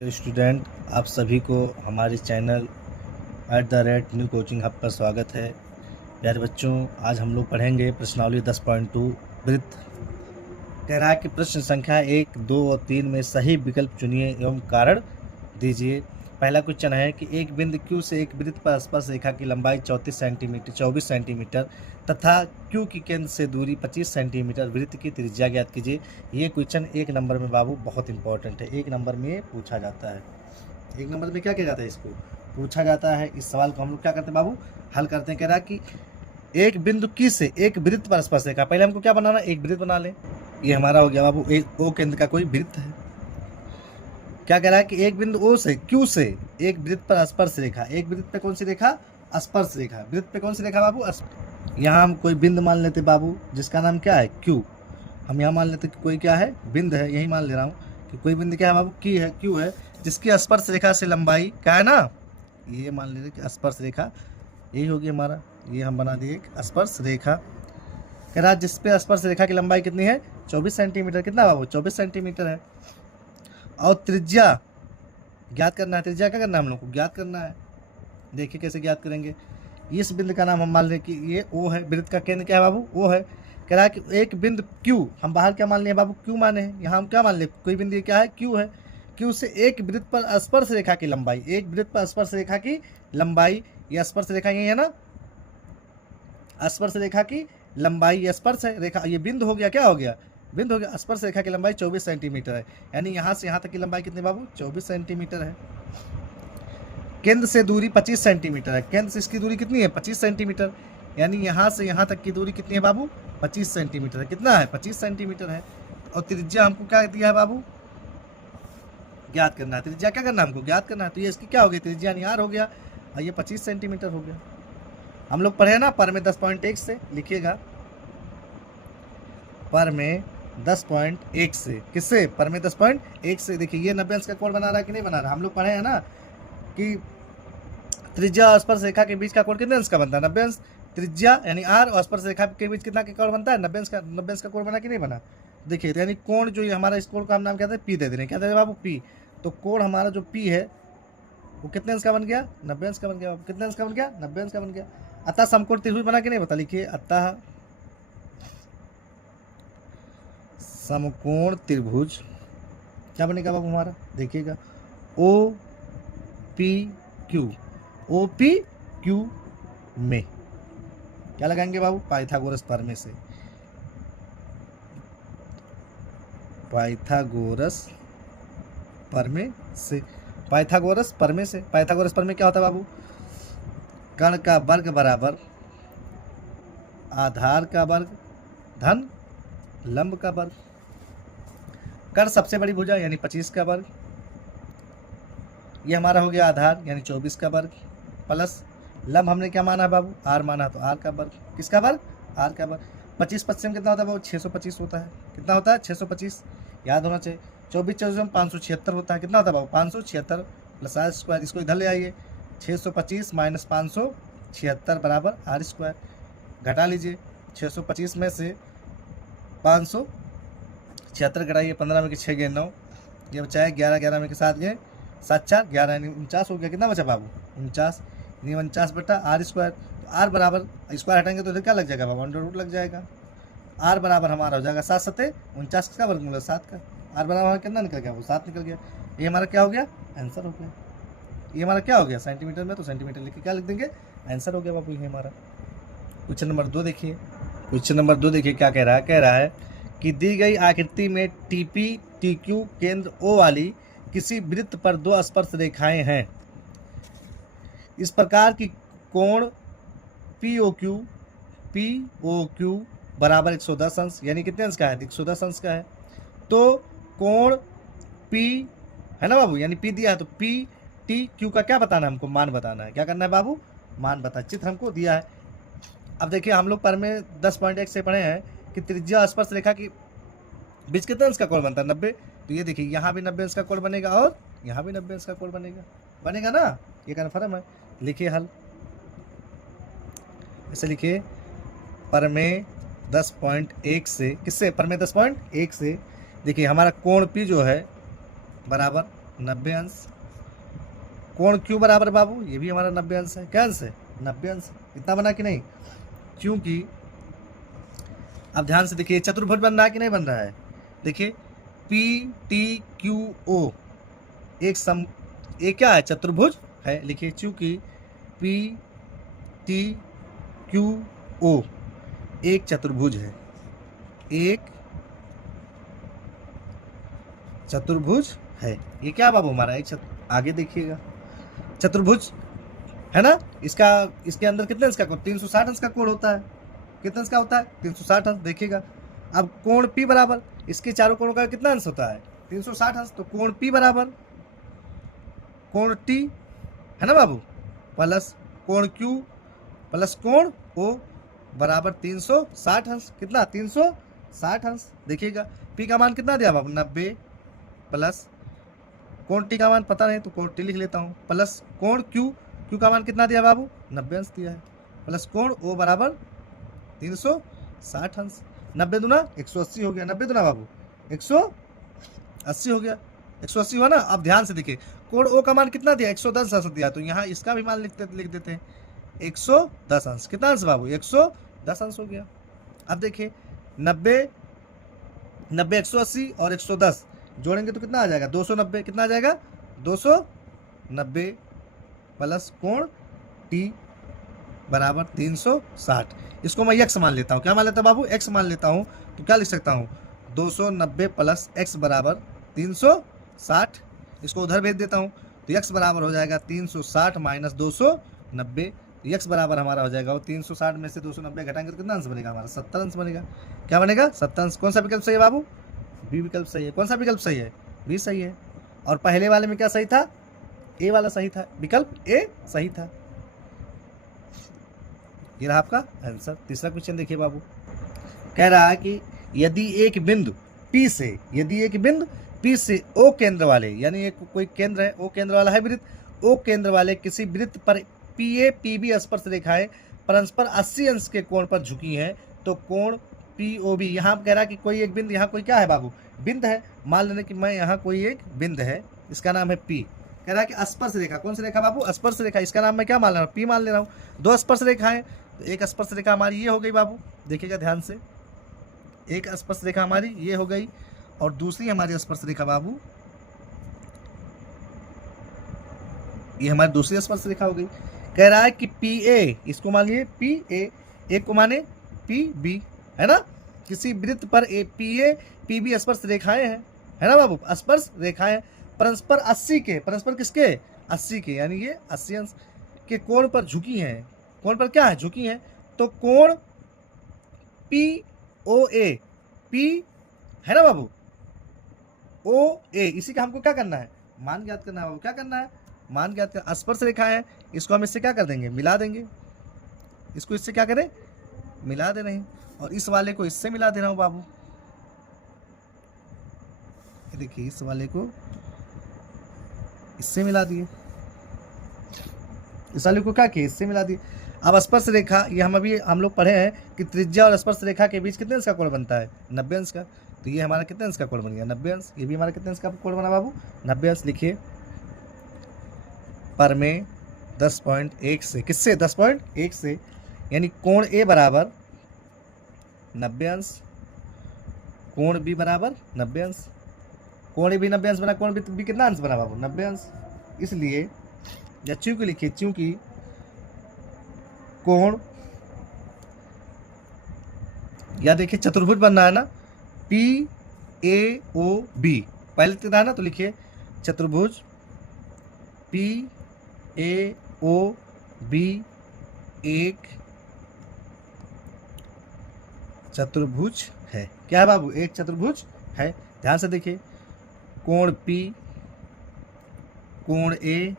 Student, आप सभी को हमारे चैनल @न्यू कोचिंग हब पर स्वागत है। प्यारे बच्चों, आज हम लोग पढ़ेंगे प्रश्नावली 10.2 वृत्त। कह रहा है कि प्रश्न संख्या 1, 2 और 3 में सही विकल्प चुनिए एवं कारण दीजिए। पहला क्वेश्चन है कि एक बिंदु Q से एक वृत्त पर स्पर्श रेखा की लंबाई 24 सेंटीमीटर तथा Q की केंद्र से दूरी 25 सेंटीमीटर, वृत्त की त्रिज्या ज्ञात कीजिए। ये क्वेश्चन एक नंबर में बाबू बहुत इंपॉर्टेंट है, एक नंबर में पूछा जाता है। एक नंबर में क्या किया जाता है, इसको पूछा जाता है। इस सवाल को हम लोग क्या करते हैं बाबू, हल करते हैं। कह रहा कि एक बिंदु Q से एक वृत्त पर स्पर्श रेखा, पहले हमको क्या बनाना, एक वृत्त बना लें। ये हमारा हो गया बाबू एक O केंद्र का कोई वृत्त है। क्या कह रहा है कि एक बिंदु O से Q से एक वृत्त पर स्पर्श रेखा, एक वृत्त पे कौन सी रेखा, स्पर्श रेखा। वृत्त पे कौन सी रेखा बाबू, यहाँ हम कोई बिंदु मान लेते बाबू, जिसका नाम क्या है Q। हम यहाँ मान लेते कि कोई क्या है, बिंदु है, यही मान ले रहा हूँ कि कोई बिंदु क्या है बाबू, Q है, जिसकी स्पर्श रेखा से लंबाई क्या है ना, ये मान लेते कि स्पर्श रेखा यही होगी हमारा, ये हम बना दिए एक स्पर्श रेखा। कह रहा जिसपे स्पर्श रेखा की लंबाई कितनी है, 24 सेंटीमीटर। कितना बाबू, 24 सेंटीमीटर है। और त्रिज्या ज्ञात करना है। त्रिज्या क्या करना है, हम लोग को ज्ञात करना है। देखिए कैसे ज्ञात करेंगे। इस बिंदु का नाम हम मान लें कि ये O है, वृत्त का केंद्र क्या है बाबू, O है। कह रहा है कि एक बिंदु Q, हम बाहर क्या मान लिए बाबू, Q माने हैं। यहाँ हम क्या मान ले, कोई बिंदु क्या है, Q है। Q से एक वृत्त पर स्पर्श रेखा की लंबाई, एक वृत्त पर स्पर्श रेखा की लंबाई, यह स्पर्श रेखा यही है ना, स्पर्श रेखा की लंबाई, यह स्पर्श रेखा, ये बिंदु हो गया, क्या हो गया, बिंदु हो गया। स्पर्श रेखा की लंबाई 24 सेंटीमीटर है, यानी यहाँ से यहाँ तक की लंबाई कितनी बाबू, 24 सेंटीमीटर है। केंद्र से दूरी 25 सेंटीमीटर है, केंद्र से इसकी दूरी कितनी है, 25 सेंटीमीटर, यानी यहाँ से यहाँ तक की दूरी कितनी है बाबू, 25 सेंटीमीटर है। कितना है, 25 सेंटीमीटर है। और त्रिज्या हमको क्या दिया है बाबू, ज्ञात करना है। त्रिज्या क्या करना है, हमको ज्ञात करना है। तो ये इसकी क्या हो गई, त्रिज्या निहार हो गया, और ये 25 सेंटीमीटर हो गया। हम लोग पढ़े ना पर में 10.1 से, लिखिएगा पर में 10.1 से, किससे, पर में 10.1 से। देखिए ये 90 अंश का कोण बना रहा है कि नहीं बना रहा, हम लोग पढ़े हैं ना कि त्रिज्या और स्पर्श रेखा के बीच का कोण कितने अंश का बनता है, 90 अंश। त्रिज्या यानी R और स्पर्श रेखा के बीच कितना का कोण बनता है, 90 अंश का। 90 अंश का कोण बना कि नहीं बना। देखिए तो यानी कोण जो ये हमारा, इस कोण का हम नाम कहते हैं P दे दे रहे हैं, क्या दे रहे बाबू, P। तो कोण हमारा जो P है वो कितने अंश का बन गया, 90 अंश का बन गया। कितने अंश का बन गया, 90 अंश का बन गया। अतः समकोण त्रिभुज बना कि नहीं बता, लिखिए अतः समकोण त्रिभुज क्या बनेगा बाबू हमारा, देखिएगा OPQ, OPQ में क्या लगाएंगे बाबू, पाइथागोरस प्रमेय से, पाइथागोरस प्रमेय से, पाइथागोरस प्रमेय से। पाइथागोरस प्रमेय क्या होता है बाबू, कर्ण का वर्ग बराबर आधार का वर्ग धन लंब का वर्ग। कर्ण सबसे बड़ी भुजा यानी 25 का वर्ग, ये हमारा हो गया आधार यानी 24 का वर्ग, प्लस लंब हमने क्या माना बाबू, R माना, तो R का वर्ग। किसका वर्ग, R का वर्ग। 25 पश्चिम कितना होता है बाबू, 625 होता है। कितना होता है, 625, याद होना चाहिए। 24 24 576 होता है। कितना होता है बाबू, 576 प्लस R स्क्वायर। इसको इधर ले आइए, 625 माइनस 576 बराबर R स्क्वायर। घटा लीजिए, 625 में से 576 घटाइए, 15 में के 6 गए 9, ये बचा है 11, 11 में के 7 गए 7 4 11 यानी 49 हो गया। कितना बचा बाबू, 49, यानी 49 बटा R स्क्वायर। तो R बराबर, स्क्वायर हटाएंगे तो इधर क्या लग जाएगा बाबू, अंडर रूट लग जाएगा। R बराबर हमारा हो जाएगा 7 सते 49, का वर्गमूल है 7 का। R बराबर हमारा कितना निकल गया, वो 7 निकल गया। ये हमारा क्या हो गया, आंसर हो गया। ये हमारा क्या हो गया, सेंटीमीटर में, तो सेंटीमीटर लिख के क्या लिख देंगे, आंसर हो गया बाबू ये हमारा। क्वेश्चन नंबर 2 देखिए, क्वेश्चन नंबर 2 देखिए क्या कह रहा है। कह रहा है कि दी गई आकृति में TP TQ केंद्र O वाली किसी वृत्त पर दो स्पर्श रेखाएं हैं। इस प्रकार की कोण POQ बराबर 110 अंश, यानी कितने अंश का है, 110 अंश का है। तो कोण P है ना बाबू, यानी P दिया है, तो PTQ का क्या बताना है हमको, मान बताना है। क्या करना है बाबू, मान बता, चित्र हमको दिया है। अब देखिए हम लोग पर में 10.1 से पढ़े हैं कि त्रिज्या स्पर्श रेखा की बीच कितने अंश का कोण बनता है, 90। तो ये देखिए यहाँ भी 90 अंश का कोण बनेगा और यहाँ भी 90 अंश का कोण बनेगा, बनेगा ना, ये कन्फर्म है। लिखिए हल, ऐसे लिखिए पर में 10.1 से, किससे, पर में 10.1 से। देखिए हमारा कोण P जो है बराबर 90 अंश। कोण क्यू बराबर बाबू, ये भी हमारा 90 अंश है। क्या अंश है? 90 अंश। इतना बना कि नहीं? क्योंकि अब ध्यान से देखिए, चतुर्भुज बन रहा है कि नहीं बन रहा है? देखिए पी टी क्यू ओ एक क्या है? चतुर्भुज है। लिखिए चूंकि पी टी क्यू ओ एक चतुर्भुज है, एक चतुर्भुज है। ये क्या बाबू हमारा एक आगे देखिएगा, चतुर्भुज है ना। इसके अंदर कितने अंश का कोण? 360 अंश का कोण होता है। कितने अंश का होता है? 360 अंश। देखिएगा अब कोण P बराबर इसके चारों कोणों का कितना अंश होता है? 360 अंश। तो कोण P बराबर कोण T है ना बाबू, प्लस कोण Q प्लस कोण O बराबर 360 अंश। कितना? 360 अंश। देखिएगा P का मान कितना दिया बाबू? 90 प्लस कोण T का मान पता नहीं तो कोण T लिख लेता हूँ, प्लस कोण Q का मान कितना दिया बाबू? 90 अंश दिया है, प्लस कोण O बराबर 360 अंश। 90 दूना 180 हो गया। 90 दूना बाबू 180 हो गया। 180 हुआ ना। अब ध्यान से देखिए, कोण O का मान कितना दिया? 110 अंश दिया। तो यहाँ इसका भी मान लिख देते हैं 110 अंश। कितना अंश बाबू? 110 अंश हो गया। अब देखिए 90 180 और 110 जोड़ेंगे तो कितना आ जाएगा? 290। कितना आ जाएगा? 290 प्लस कोण T बराबर 360। इसको मैं x मान लेता हूँ। क्या मान लेता हूँ बाबू? x मान लेता हूँ। तो क्या लिख सकता हूँ? 290 प्लस x बराबर 360। इसको उधर भेज देता हूँ तो x बराबर हो जाएगा 360 माइनस 290। तो x बराबर हमारा हो जाएगा, वो 360 में से 290 घटाएंगे तो कितना अंश बनेगा हमारा? 70 अंश बनेगा। क्या बनेगा? 70 अंश। कौन सा विकल्प सही है बाबू? बी विकल्प सही है। कौन सा विकल्प सही है? बी सही है। और पहले वाले में क्या सही था? ए वाला सही था, विकल्प ए सही था। ये रहा आपका आंसर। तीसरा क्वेश्चन देखिए बाबू, कह रहा है कि यदि एक बिंदु P से O केंद्र वाले, यानी एक कोई केंद्र है, O केंद्र वाला है वृत्त, O केंद्र वाले किसी वृत्त पर PA PB स्पर्श रेखाएं परस्पर 80 अंश के कोण पर झुकी हैं, तो कोण POB। यहाँ कह रहा है कि कोई एक बिंदु, यहाँ कोई क्या है बाबू? बिंदु है। मान लेने कि मैं यहाँ कोई एक बिंदु है, इसका नाम है P। कह रहा है कि स्पर्श रेखा, कौन सी रेखा बाबू? स्पर्श रेखा। इसका नाम मैं क्या मान ले रहा हूँ? P मान ले रहा हूँ। दो स्पर्श रेखाएं, तो एक स्पर्श रेखा हमारी ये हो गई बाबू, देखिएगा ध्यान से, एक स्पर्श रेखा हमारी ये हो गई और दूसरी हमारी स्पर्श रेखा बाबू ये हमारी दूसरी स्पर्श रेखा हो गई। कह रहा है कि PA, इसको मान लिए PA, एक को माने PB, है ना। किसी वृत्त पर PA PB स्पर्श रेखाएं हैं, है ना बाबू, स्पर्श रेखाएं परस्पर 80 के, परस्पर किसके? 80 के, यानी ये 80 अंश के कोण पर झुकी हैं। कोण पर क्या है? झुकी हैं। तो कोण POA, P है ना बाबू, OA, इसी का हमको क्या करना है? मान ज्ञात करना है बाबू। क्या करना है? मान ज्ञात कर। स्पर्श रेखा है, इसको हम इससे क्या कर देंगे? मिला देंगे। इसको इससे क्या करें? मिला दे रहे हैं। और इस वाले को इससे मिला दे रहा हूँ बाबू। देखिए इस वाले को इससे मिला दिए, इस वाले को क्या किए? इससे मिला दिए। अब स्पर्श रेखा, ये हम लोग पढ़े हैं कि त्रिज्या और स्पर्श रेखा के बीच कितने अंश का कोण बनता है? 90 अंश का। तो ये हमारा कितने अंश का कोण बन गया? 90 अंश। ये भी हमारा कितने अंश का कोण बना बाबू? 90 अंश। लिखिए पर में 10.1 से, किससे? 10.1 से, यानी कोण A बराबर 90 अंश, कोण B बराबर 90 अंश। कोण A भी 90 अंश बना, कोण B कितना अंश बना बाबू? 90 अंश। इसलिए या चूंकि लिखिए, चूंकि कोण, या देखिए चतुर्भुज बनना है ना, PAOB पहले था ना, तो लिखिए चतुर्भुज PAOB एक चतुर्भुज है। क्या है बाबू? एक चतुर्भुज है। ध्यान से देखिए, कोण P, कोण A,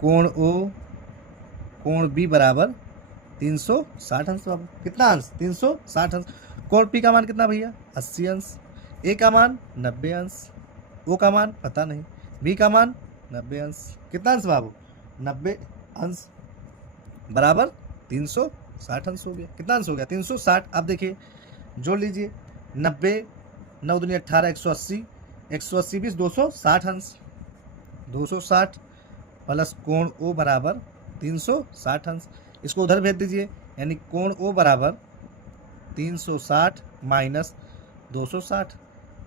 कोण O, कोण B बराबर 360 अंश बाबू। कितना अंश? 360 अंश। कोण P का मान कितना भैया? 80 अंश। A का मान 90 अंश। O का मान पता नहीं। B का मान 90 अंश। कितना अंश बाबू? 90 अंश बराबर 360 अंश हो गया। कितना अंश हो गया? 360। अब देखिए जोड़ लीजिए, 90 9 दूनी 18, 180, 180 20 260 अंश, 260 प्लस कोण ओ बराबर 360 अंश। इसको उधर भेज दीजिए, यानी कोण ओ बराबर 360 माइनस 260।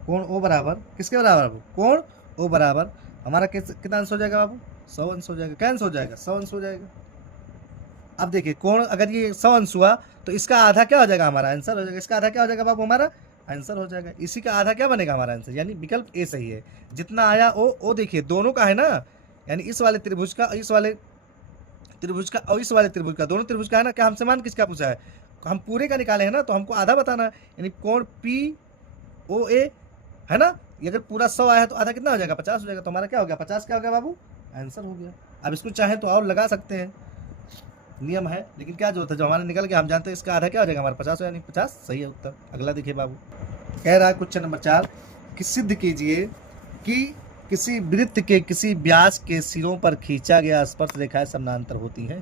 कोण ओ बराबर किसके बराबर बाबू? कोण ओ बराबर हमारा कितना अंश हो जाएगा बाबू? 100 अंश हो जाएगा। क्या अंश हो जाएगा? 100 अंश हो जाएगा। अब देखिए कोण अगर ये 100 अंश हुआ तो इसका आधा क्या हो जाएगा? हमारा आंसर हो जाएगा। इसका आधा क्या हो जाएगा बाबू? हमारा आंसर हो जाएगा। इसी का आधा क्या बनेगा? हमारा आंसर, यानी विकल्प ए सही है। जितना आया ओ देखिए दोनों का है ना, यानी इस वाले त्रिभुज का, इस वाले त्रिभुज का और इस वाले त्रिभुज का, दोनों त्रिभुज का है ना। क्या हमसे मान किसका पूछा है? हम पूरे का निकाले हैं ना, तो हमको आधा बताना है, यानी कोण पी ओ ए है ना। ये अगर पूरा 100 आया है तो आधा कितना हो जाएगा? 50 हो जाएगा। तो हमारा क्या हो गया? 50 क्या हो गया बाबू? आंसर हो गया। अब इसको चाहे तो और लगा सकते हैं, नियम है, लेकिन क्या जो होता है, जो हमारा निकल गया हम जानते हैं इसका आधा क्या हो जाएगा? हमारा 50 हो, यानी 50 सही है उत्तर। अगला देखिए बाबू, कह रहा है क्वेश्चन नंबर 4 कि सिद्ध कीजिए कि किसी वृत्त के किसी व्यास के सिरों पर खींचा गया स्पर्श रेखाएं समानांतर होती हैं।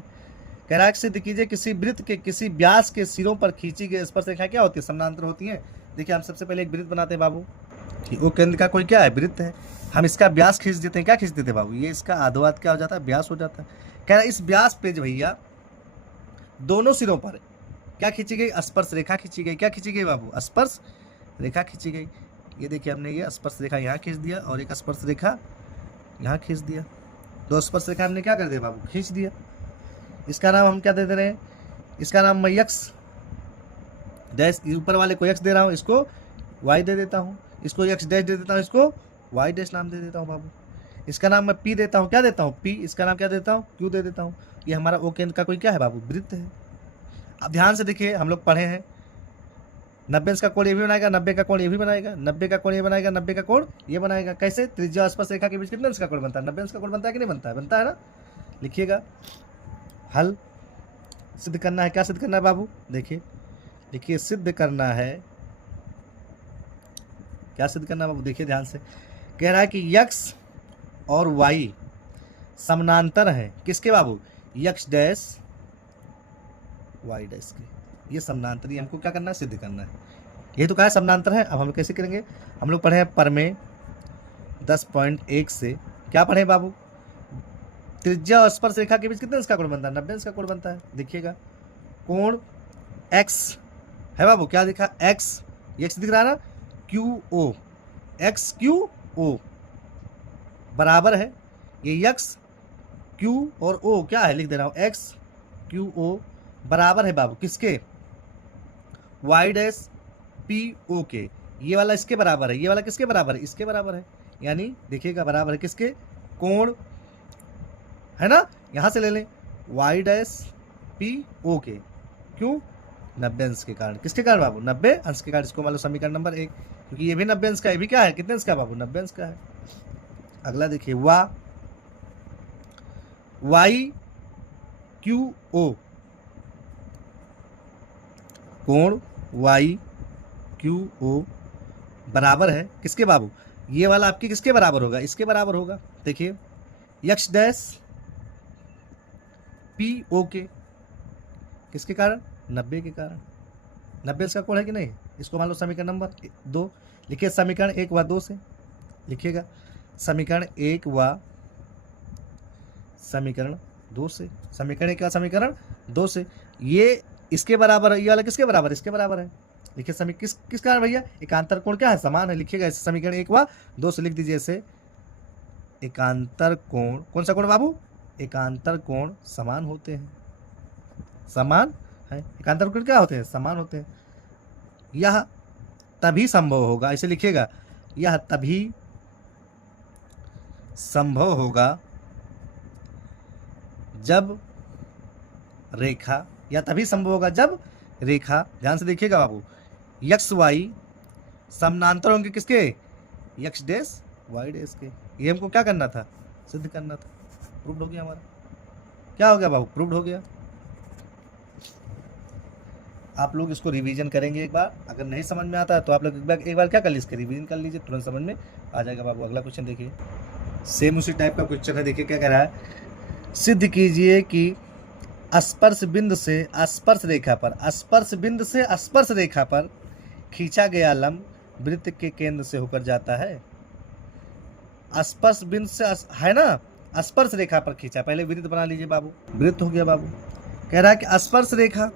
कह रहा है सिद्ध कीजिए किसी वृत्त के किसी व्यास के सिरों पर खींची गई स्पर्श रेखाएं क्या होती है? समानांतर होती हैं। देखिए हम सबसे पहले एक वृत्त बनाते हैं बाबू, कि वो केंद्र का कोई क्या है? वृत्त है। हम इसका व्यास खींच देते हैं। क्या खींच देते हैं बाबू? ये इसका आधोवाद क्या हो जाता है? व्यास हो जाता है। कह रहा है इस व्यास पे जो भैया दोनों सिरों पर क्या खींची गई? स्पर्श रेखा खींची गई। क्या खींची गई बाबू? स्पर्श रेखा खींची गई। ये देखिए हमने ये स्पर्श रेखा यहाँ खींच दिया और एक स्पर्श रेखा यहाँ खींच दिया। दो स्पर्श रेखा हमने क्या कर दिया बाबू? खींच दिया। इसका नाम हम क्या दे दे रहे हैं? इसका नाम मैं यक्स डैश, ऊपर वाले को एक्स दे रहा हूँ, इसको वाई दे देता हूँ, इसको एक्स डैश दे देता हूँ, इसको वाई डैश नाम दे देता हूँ बाबू। इसका नाम मैं पी देता हूँ। क्या देता हूँ? पी। इसका नाम क्या देता हूँ? क्यू दे देता हूँ। ये हमारा ओ केंद्र का कोई क्या है बाबू? वृत्त है। अब ध्यान से देखिए, हम लोग पढ़े हैं 90 अंश का कोण ये भी बनाएगा, 90 का कोण ये भी बनाएगा, 90 का कोण ये बनाएगा, 90 का कोण ये बनाएगा। कैसे? त्रिज्या स्पर्श रेखा के बीच कितने अंश का कोण बनता है? 90 अंश का कोण बनता है कि नहीं बनता है? बनता है ना। लिखिएगा, हल सिद्ध करना है। क्या सिद्ध करना है बाबू? देखिए देखिए सिद्ध करना है। क्या सिद्ध करना है बाबू? देखिए ध्यान से, कह रहा है कि यक्स और वाई समानांतर हैं। किसके बाबू? यक्स डैश वाई डैश के। ये समानांतर, ये हमको क्या करना है? सिद्ध करना है। ये तो क्या है? समानांतर है। अब हम कैसे करेंगे? हम लोग पढ़े हैं परमेय 10.1 से। क्या पढ़े बाबू? त्रिज्या और स्पर्श रेखा के बीच कितने अंश का कोण बनता है? 90 अंश का कोण बनता है। देखिएगा कोण एक्स है बाबू। क्या दिखा? एक्स, एक्स दिख रहा है ना, Q O, X Q O बराबर है, ये एक्स क्यू और ओ क्या है? लिख दे रहा हूँ, एक्स क्यू ओ बराबर है बाबू किसके? वाई डैश पी ओ के। ये वाला इसके बराबर है, ये वाला किसके बराबर है? इसके बराबर है। यानी देखिएगा बराबर है किसके? कोण है ना, यहां से ले लें, वाई डैश पी ओ के। क्यों? 90 अंश के कारण। किसके कारण बाबू? 90 अंश के कारण। इसको मान लो समीकरण नंबर 1, क्योंकि ये भी 90 अंश का, ये भी क्या है? कितने अंश का बाबू? 90 अंश का है। अगला देखिए, वाई क्यू ओ, कोण वाई क्यू ओ बराबर है किसके बाबू? ये वाला आपकी किसके बराबर होगा? इसके बराबर होगा। देखिए यक्स डैश पी ओ के, किसके कारण? 90 के कारण। 90 इसका कोण है कि नहीं? इसको मान लो समीकरण नंबर 2। लिखिए समीकरण 1 व 2 से। लिखिएगा समीकरण 1 व समीकरण 2 से। समीकरण 1 का समीकरण 2 से। ये इसके बराबर है, ये वाला किसके बराबर? इसके बराबर है। लिखिए किस कारण भैया? एकांतर कोण क्या है? समान है। लिखिएगा इसे समीकरण 1 व 2 से लिख दीजिए इसे, एकांतर कोण, कौन सा कोण बाबू? एकांतर कोण समान होते हैं। समान है, एकांतर कोण क्या होते हैं? समान होते हैं। यह तभी संभव होगा, इसे लिखिएगा, यह तभी संभव होगा जब रेखा, या तभी संभव होगा जब रेखा, ध्यान से देखिएगा बाबू, यक्स वाई समानांतर होंगे किसके? यक्स डैश वाई डैश के। ये हमको क्या करना था? सिद्ध करना था। प्रूव्ड हो गया हमारा। क्या हो गया बाबू? प्रूव्ड हो गया। आप लोग इसको रिवीजन करेंगे एक बार, अगर नहीं समझ में आता है तो आप लोग एक बार क्या कर लीजिए, इसके रिवीजन कर लीजिए, तुरंत समझ में आ जाएगा बाबू। अगला क्वेश्चन देखिए, सेम उसी टाइप का क्वेश्चन है। देखिए क्या कह रहा है, सिद्ध कीजिए कि स्पर्श बिंदु से स्पर्श रेखा पर, स्पर्श बिंदु से स्पर्श रेखा पर खींचा गया लंब वृत्त के केंद्र से होकर जाता है। स्पर्श बिंदु से है ना, स्पर्श रेखा पर खींचा। पहले वृत्त बना लीजिए बाबू, वृत्त हो गया बाबू। कह रहा है कि स्पर्श रेखा,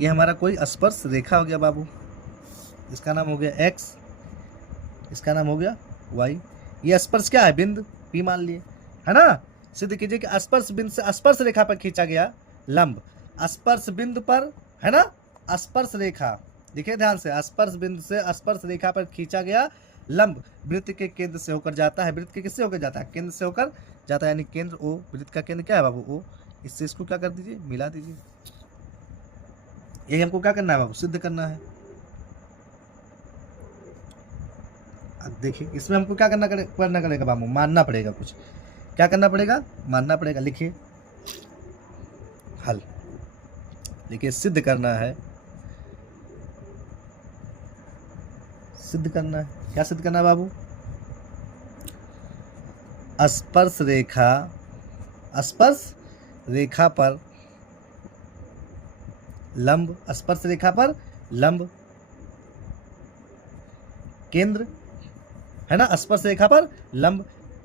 ये हमारा कोई स्पर्श रेखा हो गया बाबू, इसका नाम हो गया x, इसका नाम हो गया y। ये स्पर्श क्या है, बिंदु P मान लिए, है ना। सिद्ध कीजिए कि स्पर्श बिंदु से स्पर्श रेखा पर खींचा गया लंब, स्पर्श बिंदु पर, है ना, स्पर्श रेखा, देखिए ध्यान से, स्पर्श बिंदु से स्पर्श रेखा पर खींचा गया लंब वृत्त के केंद्र से होकर जाता है। वृत्त के किससे होकर जाता है, केंद्र से होकर जाता है, यानी केंद्र O, वृत्त का केंद्र क्या है बाबू, O। इससे इसको क्या कर दीजिए, मिला दीजिए। यही हमको क्या करना है बाबू, सिद्ध करना है। अब देखिए इसमें हमको क्या करना पड़ेगा बाबू, मानना पड़ेगा कुछ। क्या करना पड़ेगा, मानना पड़ेगा। लिखिए हल, लिखिए सिद्ध करना है, सिद्ध करना है। क्या सिद्ध करना है बाबू, स्पर्श रेखा, स्पर्श रेखा पर लंब, स्पर्श रेखा पर लंब केंद्र, है ना, स्पर्श रेखा पर लंब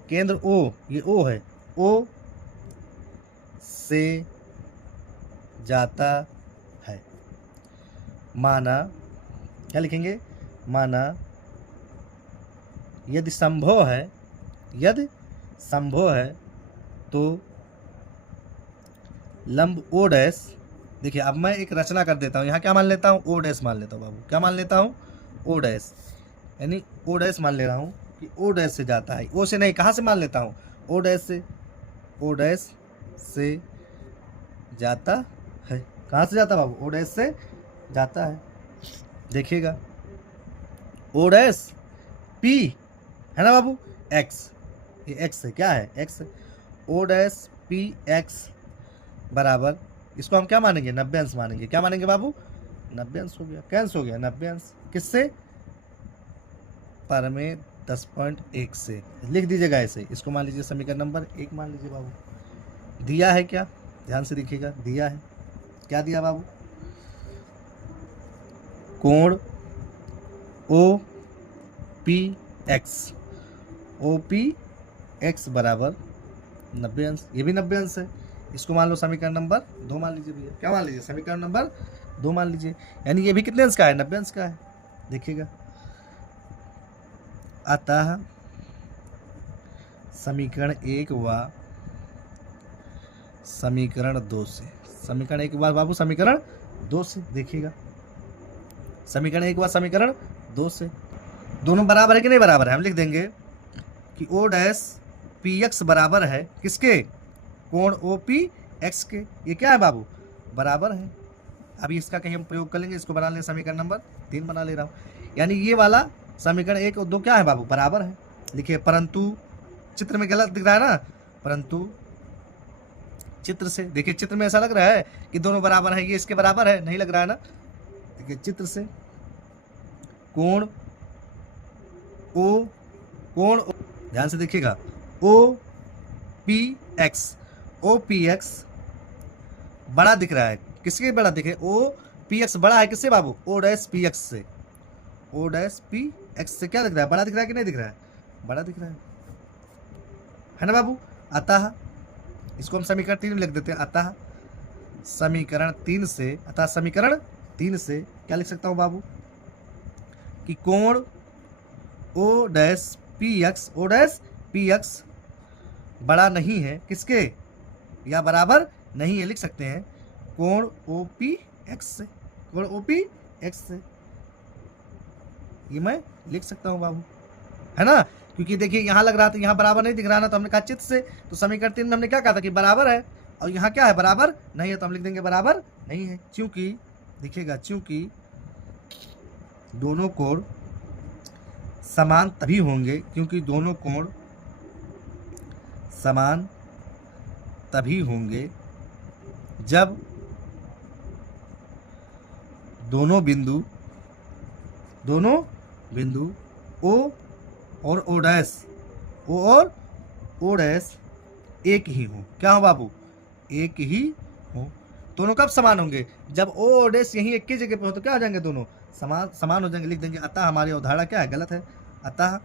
केंद्र O, ये O है, O से जाता है। माना, क्या लिखेंगे, माना यदि संभव है, यदि संभव है तो लंब O डैश, देखिए अब मैं एक रचना कर देता हूँ, यहाँ क्या मान लेता हूँ, O डैश मान लेता हूँ बाबू। क्या मान लेता हूँ, O डैश, यानी O डैश मान ले रहा हूँ कि O डैश से जाता है। O से नहीं, कहाँ से मान लेता हूँ, O डैश से, O डैश से जाता है। कहाँ से जाता है बाबू, O डैश से जाता है। देखिएगा O डैश P, है ना बाबू, X, ये X है, क्या है, X। O dash P X बराबर, इसको हम क्या मानेंगे, 90 अंश मानेंगे। क्या मानेंगे बाबू, 90 अंश हो गया, कैंसिल हो गया 90 अंश, किससे, परमेय 10.1 से। लिख दीजिएगा ऐसे, इसको मान लीजिए समीकरण नंबर 1 मान लीजिए बाबू। दिया है क्या, ध्यान से देखिएगा, दिया है, क्या दिया बाबू, कोण OPX, OPX बराबर 90 अंश, ये भी 90 अंश है। इसको मान लो समीकरण नंबर 2 मान लीजिए भैया। क्या मान लीजिए, समीकरण नंबर 2 मान लीजिए, यानी ये भी कितने अंश का है, 90 अंश का है। देखिएगा, अतः समीकरण 1 व समीकरण 2 से, समीकरण 1 के बाद बाबू समीकरण 2 से, देखिएगा समीकरण 1 व समीकरण 2 से दोनों बराबर है कि नहीं बराबर है। हम लिख देंगे कि O डैश PX बराबर है किसके, कोण OPX के। ये क्या है बाबू, बराबर है। अभी इसका कहीं हम प्रयोग कर लेंगे, इसको बना लें, समीकरण नंबर 3 बना ले रहा हूँ, यानी ये वाला समीकरण 1 और 2 क्या है बाबू, बराबर है। लिखिए, परंतु चित्र में गलत दिख रहा है ना, परंतु चित्र से, देखिए चित्र में ऐसा लग रहा है कि दोनों बराबर है, ये इसके बराबर है, नहीं लग रहा है ना। देखिए चित्र से कोण ध्यान से देखिएगा, OPX बड़ा दिख रहा है, किसके बड़ा दिखे, OPX बड़ा है किससे बाबू, O डैश PX से, O डैश PX से क्या दिख रहा है, बड़ा दिख रहा है कि नहीं दिख रहा है, बड़ा दिख रहा है ना बाबू। अतः इसको हम समीकरण 3 में लिख देते हैं, अतः समीकरण 3 से, अतः समीकरण 3 से क्या लिख सकता हूँ बाबू, कि कोण O डैश PX बड़ा नहीं है किसके, या बराबर नहीं है, लिख सकते हैं कोण OPX से, कोण OPX से, ये मैं लिख सकता हूँ बाबू, है ना। क्योंकि देखिए यहाँ लग रहा था, यहाँ बराबर नहीं दिख रहा ना, तो हमने कहा चित्त से, तो समीकरण 3 में हमने क्या कहा था कि बराबर है, और यहाँ क्या है, बराबर नहीं है, तो हम लिख देंगे बराबर नहीं है। क्योंकि देखिएगा, क्योंकि दोनों कोण समान तभी होंगे, क्योंकि दोनों कोण समान तभी होंगे जब दोनों बिंदु O और O डैश एक ही हो। क्या हो बाबू, एक ही हो। दोनों कब समान होंगे, जब O और डैश यही एक ही जगह पे हो, तो क्या हो जाएंगे, दोनों समान हो जाएंगे। लिख देंगे, अतः हमारी अवधारणा क्या है, गलत है। अतः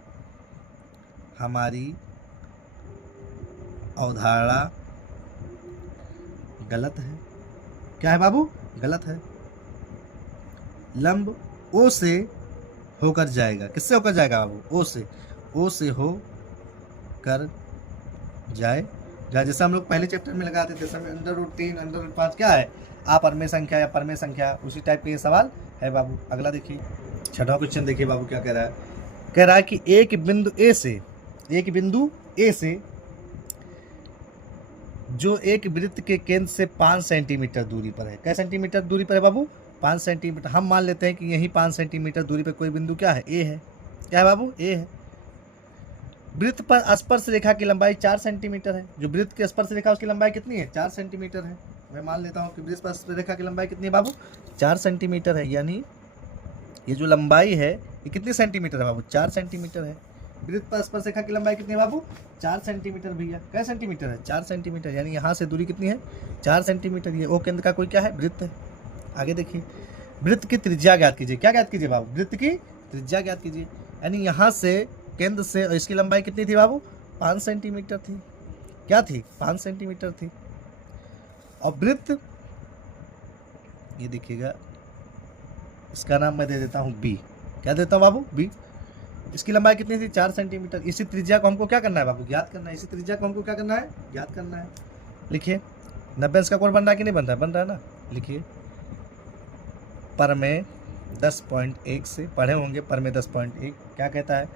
हमारी अवधारणा गलत है। क्या है बाबू? गलत है। लंब ओ से होकर जाएगा। किससे होकर जाएगा बाबू? ओ से। ओ से हो कर जाए जैसे हम लोग पहले चैप्टर में लगाते थे समय √3 √5 क्या है? अपरमेय संख्या या परमेय संख्या, उसी टाइप का ये सवाल है बाबू। अगला देखिए, छठवां क्वेश्चन देखिए बाबू क्या कह रहा है। कह रहा है कि एक बिंदु ए से जो एक वृत्त के केंद्र से 5 सेंटीमीटर दूरी पर है। क्या सेंटीमीटर दूरी पर है बाबू? 5 सेंटीमीटर। हम मान लेते हैं कि यही 5 सेंटीमीटर दूरी पर कोई बिंदु क्या है? ए है। क्या है बाबू? ए है। वृत्त पर स्पर्श रेखा की लंबाई 4 सेंटीमीटर है। जो वृत्त की स्पर्श रेखा उसकी लंबाई कितनी है? 4 सेंटीमीटर है। मैं मान लेता हूँ कि वृत्त पर स्पर्श रेखा की लंबाई कितनी है बाबू? 4 सेंटीमीटर है। यानी ये जो लंबाई है ये कितनी सेंटीमीटर है बाबू? 4 सेंटीमीटर है। वृत्त पर स्पर्श रेखा की लंबाई कितनी है बाबू? 4 सेंटीमीटर भैया। क्या सेंटीमीटर है? 4 सेंटीमीटर। यानी यहाँ से दूरी कितनी है? 4 सेंटीमीटर। ये ओ केंद्र का कोई क्या है? वृत्त है। आगे देखिए, वृत्त की त्रिज्या ज्ञात कीजिए। क्या ज्ञात कीजिए बाबू? वृत्त की त्रिज्या ज्ञात कीजिए। यानी यहाँ से केंद्र से, और इसकी लंबाई कितनी थी बाबू? 5 सेंटीमीटर थी। क्या थी? 5 सेंटीमीटर थी। और वृत्त, ये देखिएगा, इसका नाम मैं दे देता हूँ बी। क्या देता हूँ बाबू? बी। इसकी लंबाई कितनी थी? 4 सेंटीमीटर। इसी त्रिज्या को हमको क्या करना है बाबू? ज्ञात करना है। इसी त्रिज्या को हमको क्या करना है? ज्ञात करना है। लिखिए, 90 अंश का कोण बन रहा है कि नहीं बन रहा है? बन रहा है ना। लिखिए, परमेय 10.1 से पढ़े होंगे। परमेय 10.1 क्या कहता है?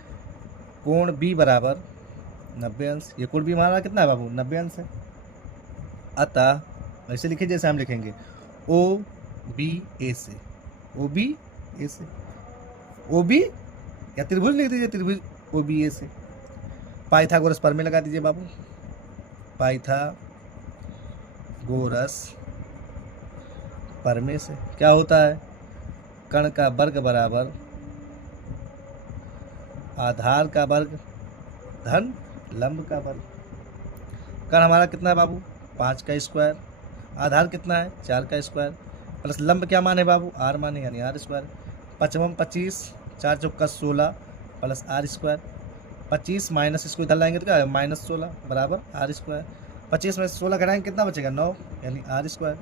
कोण बी बराबर 90 अंश। ये कोण बी हमारा कितना है बाबू? 90 अंश है। अतः ऐसे लिखिए जैसे हम लिखेंगे, ओ बी ए से, ओ बी ए से, ओ बी या त्रिभुज लिख दीजिए, त्रिभुज ओ बी ए से। पाइथागोरस परमेय लगा दीजिए बाबू। पाइथागोरस परमेय से क्या होता है? कण का वर्ग बराबर आधार का वर्ग धन लंब का वर्ग। कण हमारा कितना है बाबू? 5 का स्क्वायर। आधार कितना है? 4 का स्क्वायर। प्लस लंब क्या मान है बाबू? आर मान है, यानी आर स्क्वायर। 5 25, 4 चौका 16 प्लस आर स्क्वायर। 25 माइनस इसको इधर लाएंगे तो क्या है? -16 बराबर आर स्क्वायर। 25 में 16 घटाएंगे कितना बचेगा? 9, यानी आर स्क्वायर।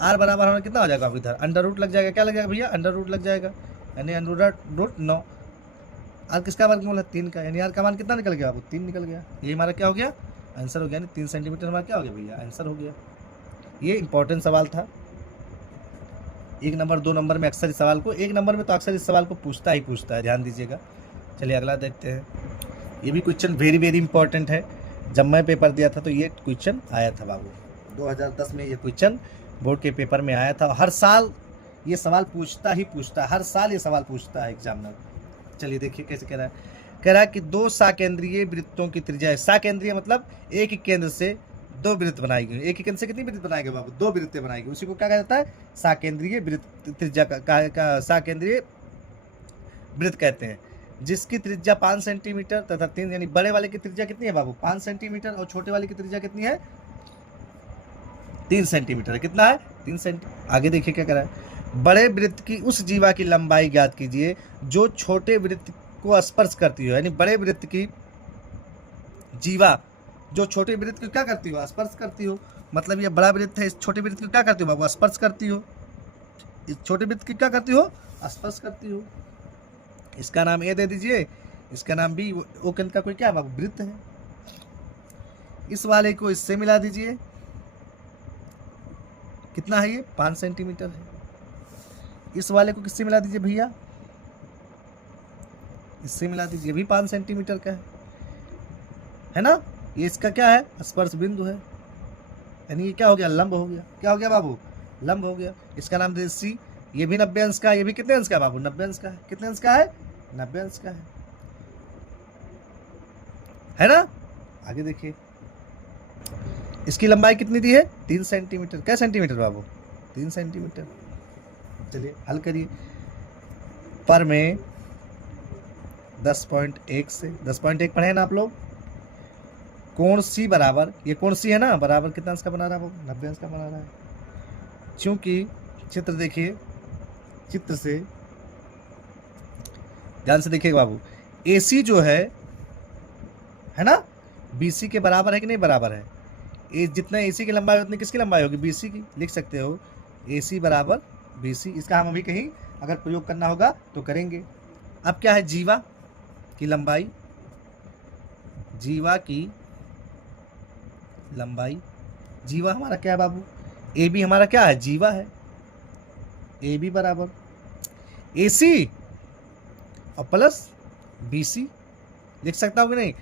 आर बराबर हमारा कितना हो जाएगा अब? इधर अंडर रूट लग जाएगा। क्या लग जाएगा भैया? अंडर रूट लग जाएगा, यानी √9। आर किसका वर्गमूल है? 3 का, यानी आर का मान कितना निकल गया बाबू? 3 निकल गया। ये हमारा क्या हो गया? आंसर हो गया। 3 सेंटीमीटर हमारा क्या हो गया भैया? आंसर हो गया। ये इंपॉर्टेंट सवाल था। 1 नंबर 2 नंबर में अक्सर इस सवाल को, 1 नंबर में तो अक्सर इस सवाल को पूछता ही पूछता है, ध्यान दीजिएगा। चलिए अगला देखते हैं। ये भी क्वेश्चन वेरी वेरी इंपॉर्टेंट है। जब मैं पेपर दिया था तो ये क्वेश्चन आया था बाबू। 2010 में ये क्वेश्चन बोर्ड के पेपर में आया था। हर साल ये सवाल पूछता ही पूछता है, हर साल ये सवाल पूछता है एग्जामिनर। चलिए देखिए कैसे कह रहा है। कह रहा है कि 2 साकेंद्रीय वृत्तों की त्रिज्या है। साकेंद्रीय मतलब एक ही केंद्र से 2 वृत्त बनाई गई। एक ही केंद्र से कितनी वृत्त बनाई गई बाबू? 2 वृत्तें बनाई गई। उसी को क्या कहा जाता है? साकेंद्रीय वृत्त त्रिज्या का साकेंद्रीय वृत्त कहते हैं। जिसकी त्रिज्या 5 सेंटीमीटर तथा 3, यानी बड़े वाले की त्रिज्या कितनी है बाबू? 5 सेंटीमीटर, और छोटे वाले की त्रिज्या कितनी है? 3 सेंटीमीटर है। कितना है? 3 सेंटीमीटर। आगे देखिए क्या कह रहा है। बड़े वृत्त की उस जीवा की लंबाई ज्ञात कीजिए जो छोटे वृत्त को स्पर्श करती हो। यानी बड़े वृत्त की जीवा जो छोटे वृत्त को क्या करती हो? स्पर्श करती हो। मतलब ये बड़ा वृत्त है, इस छोटे वृत्त को क्या करती हो बाबू? स्पर्श करती हो। इस छोटे वृत्त की क्या करती हो? स्पर्श करती हो। इसका नाम ए दे दीजिए, इसका नाम बी। ओ केंद्र का कोई क्या है बाबू? वृत्त है। इस वाले को इससे मिला दीजिए। कितना है ये? 5 सेंटीमीटर है। इस वाले को किससे मिला दीजिए भैया? इससे मिला दीजिए, ये भी 5 सेंटीमीटर का है ना। ये इसका क्या है? स्पर्श बिंदु है। यानी ये क्या हो गया? लंब हो गया। क्या हो गया बाबू? लंब हो गया। इसका नाम दे सी। ये भी 90 अंश का है। ये भी कितने अंश का है बाबू? 90 अंश का है। कितने अंश का है? 90 अंश का है ना। आगे देखिए, इसकी लंबाई कितनी दी है? 3 सेंटीमीटर। क्या सेंटीमीटर बाबू? 3 सेंटीमीटर। चलिए हल करिए। परमेय 10.1 से, 10.1 पढ़े ना आप लोग। कोण सी बराबर, ये कोण सी है ना, बराबर कितना अंश का बना रहा है बाबू? 90 अंश का बना रहा है। क्योंकि चित्र देखिए, चित्र से ध्यान से देखिए बाबू, AC जो है ना, BC के बराबर है कि नहीं बराबर है? जितना AC की लंबाई उतनी किसकी लंबाई होगी? BC की। लिख सकते हो AC बराबर BC। इसका हम अभी कहीं अगर प्रयोग करना होगा तो करेंगे। अब क्या है? जीवा की लंबाई, जीवा की लंबाई, जीवा हमारा क्या है बाबू? AB हमारा क्या है? जीवा है। AB बराबर AC और प्लस BC। लिख सकता हूँ कि नहीं?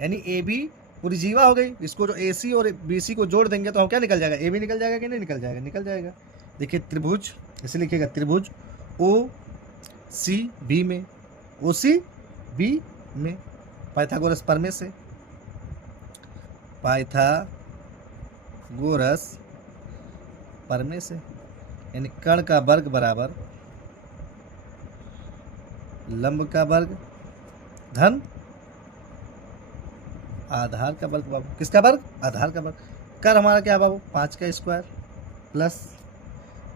यानी AB पूरी जीवा हो गई, इसको जो AC और BC को जोड़ देंगे तो हम क्या निकल जाएगा? AB निकल जाएगा कि नहीं निकल जाएगा? निकल जाएगा। देखिए त्रिभुज, ऐसे लिखिएगा त्रिभुज OCB में, OCB में पाइथागोरस प्रमेय से, पाइथागोरस प्रमेय से, यानी कर्ण का वर्ग बराबर लंब का वर्ग धन आधार का वर्ग बाबू। किसका वर्ग? आधार का वर्ग। कर हमारा क्या बाबू? 5 का स्क्वायर प्लस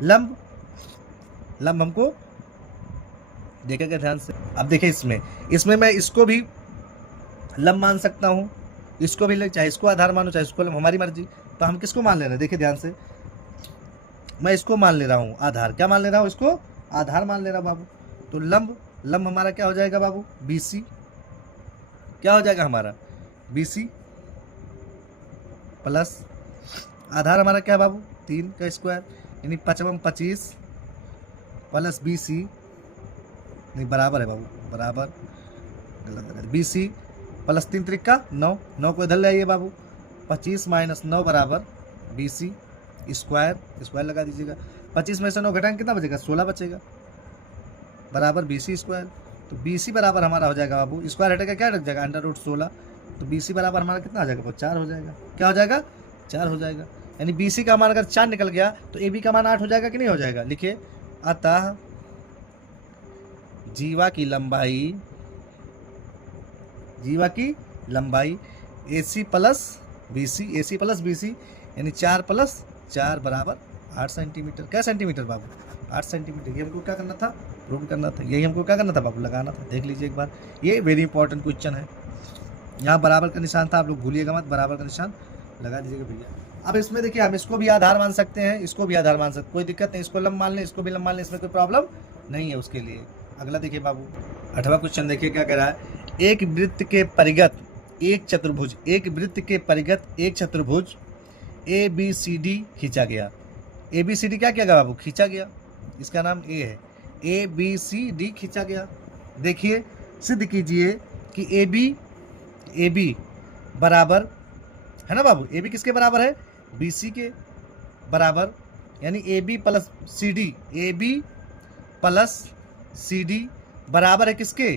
लंब, लंब हमको देखेगा ध्यान से। अब देखिए इसमें मैं इसको भी लंब मान सकता हूँ, इसको भी, चाहे इसको आधार मानो चाहे इसको लंब, हमारी मर्जी। तो हम किसको मान ले रहे हैं? देखिए ध्यान से, मैं इसको मान ले रहा हूँ आधार। क्या मान ले रहा हूँ? इसको आधार मान ले रहा हूँ बाबू। तो लंब, लंब हमारा क्या हो जाएगा बाबू? BC। क्या हो जाएगा हमारा? BC प्लस आधार हमारा क्या है बाबू? 3 का स्क्वायर, यानी 5 25 प्लस BC, नहीं बराबर है बाबू, बराबर, गलत। BC प्लस 3 त्रिक का 9, 9 को इधर ले आइए बाबू। 25 माइनस 9 बराबर BC स्क्वायर, स्क्वायर लगा दीजिएगा। 25 में से 9 घटाएंगे कितना बचेगा? 16 बचेगा, बराबर BC स्क्वायर। तो BC बराबर हमारा हो जाएगा बाबू, स्क्वायर हटेगा क्या रख जाएगा? √16। तो BC बराबर हमारा कितना आ जाएगा? 4 हो जाएगा। क्या हो जाएगा? 4 हो जाएगा। यानी BC का मान अगर 4 निकल गया तो AB का मान 8 हो जाएगा कि नहीं हो जाएगा? लिखिए, अतः जीवा की लंबाई, जीवा की लंबाई AC plus BC, AC plus BC, यानी 4 प्लस 4 बराबर 8 सेंटीमीटर। क्या सेंटीमीटर बाबू? 8 सेंटीमीटर। ये हमको क्या करना था? प्रूव करना था। यही हमको क्या करना था बाबू? लगाना था। देख लीजिए एक बार, ये वेरी इंपॉर्टेंट क्वेश्चन है। यहाँ बराबर का निशान था, आप लोग भूलिएगा मत, बराबर का निशान लगा दीजिएगा भैया। अब इसमें देखिए, हम इसको भी आधार मान सकते हैं, इसको भी आधार मान सकते हैं, कोई दिक्कत नहीं। इसको लंब मान लें, इसको भी लंब मान लें, इसमें कोई प्रॉब्लम नहीं है उसके लिए। अगला देखिए बाबू, 8वां क्वेश्चन देखिए क्या कह रहा है। एक वृत्त के परिगत एक चतुर्भुज, एक वृत्त के परिगत एक चतुर्भुज ABCD खींचा गया। ABCD क्या किया गया बाबू? खींचा गया। इसका नाम A है। ABCD खींचा गया। देखिए सिद्ध कीजिए कि AB बराबर है ना बाबू? AB किसके बराबर है? BC के बराबर, यानी AB plus CD, AB plus CD बराबर है किसके?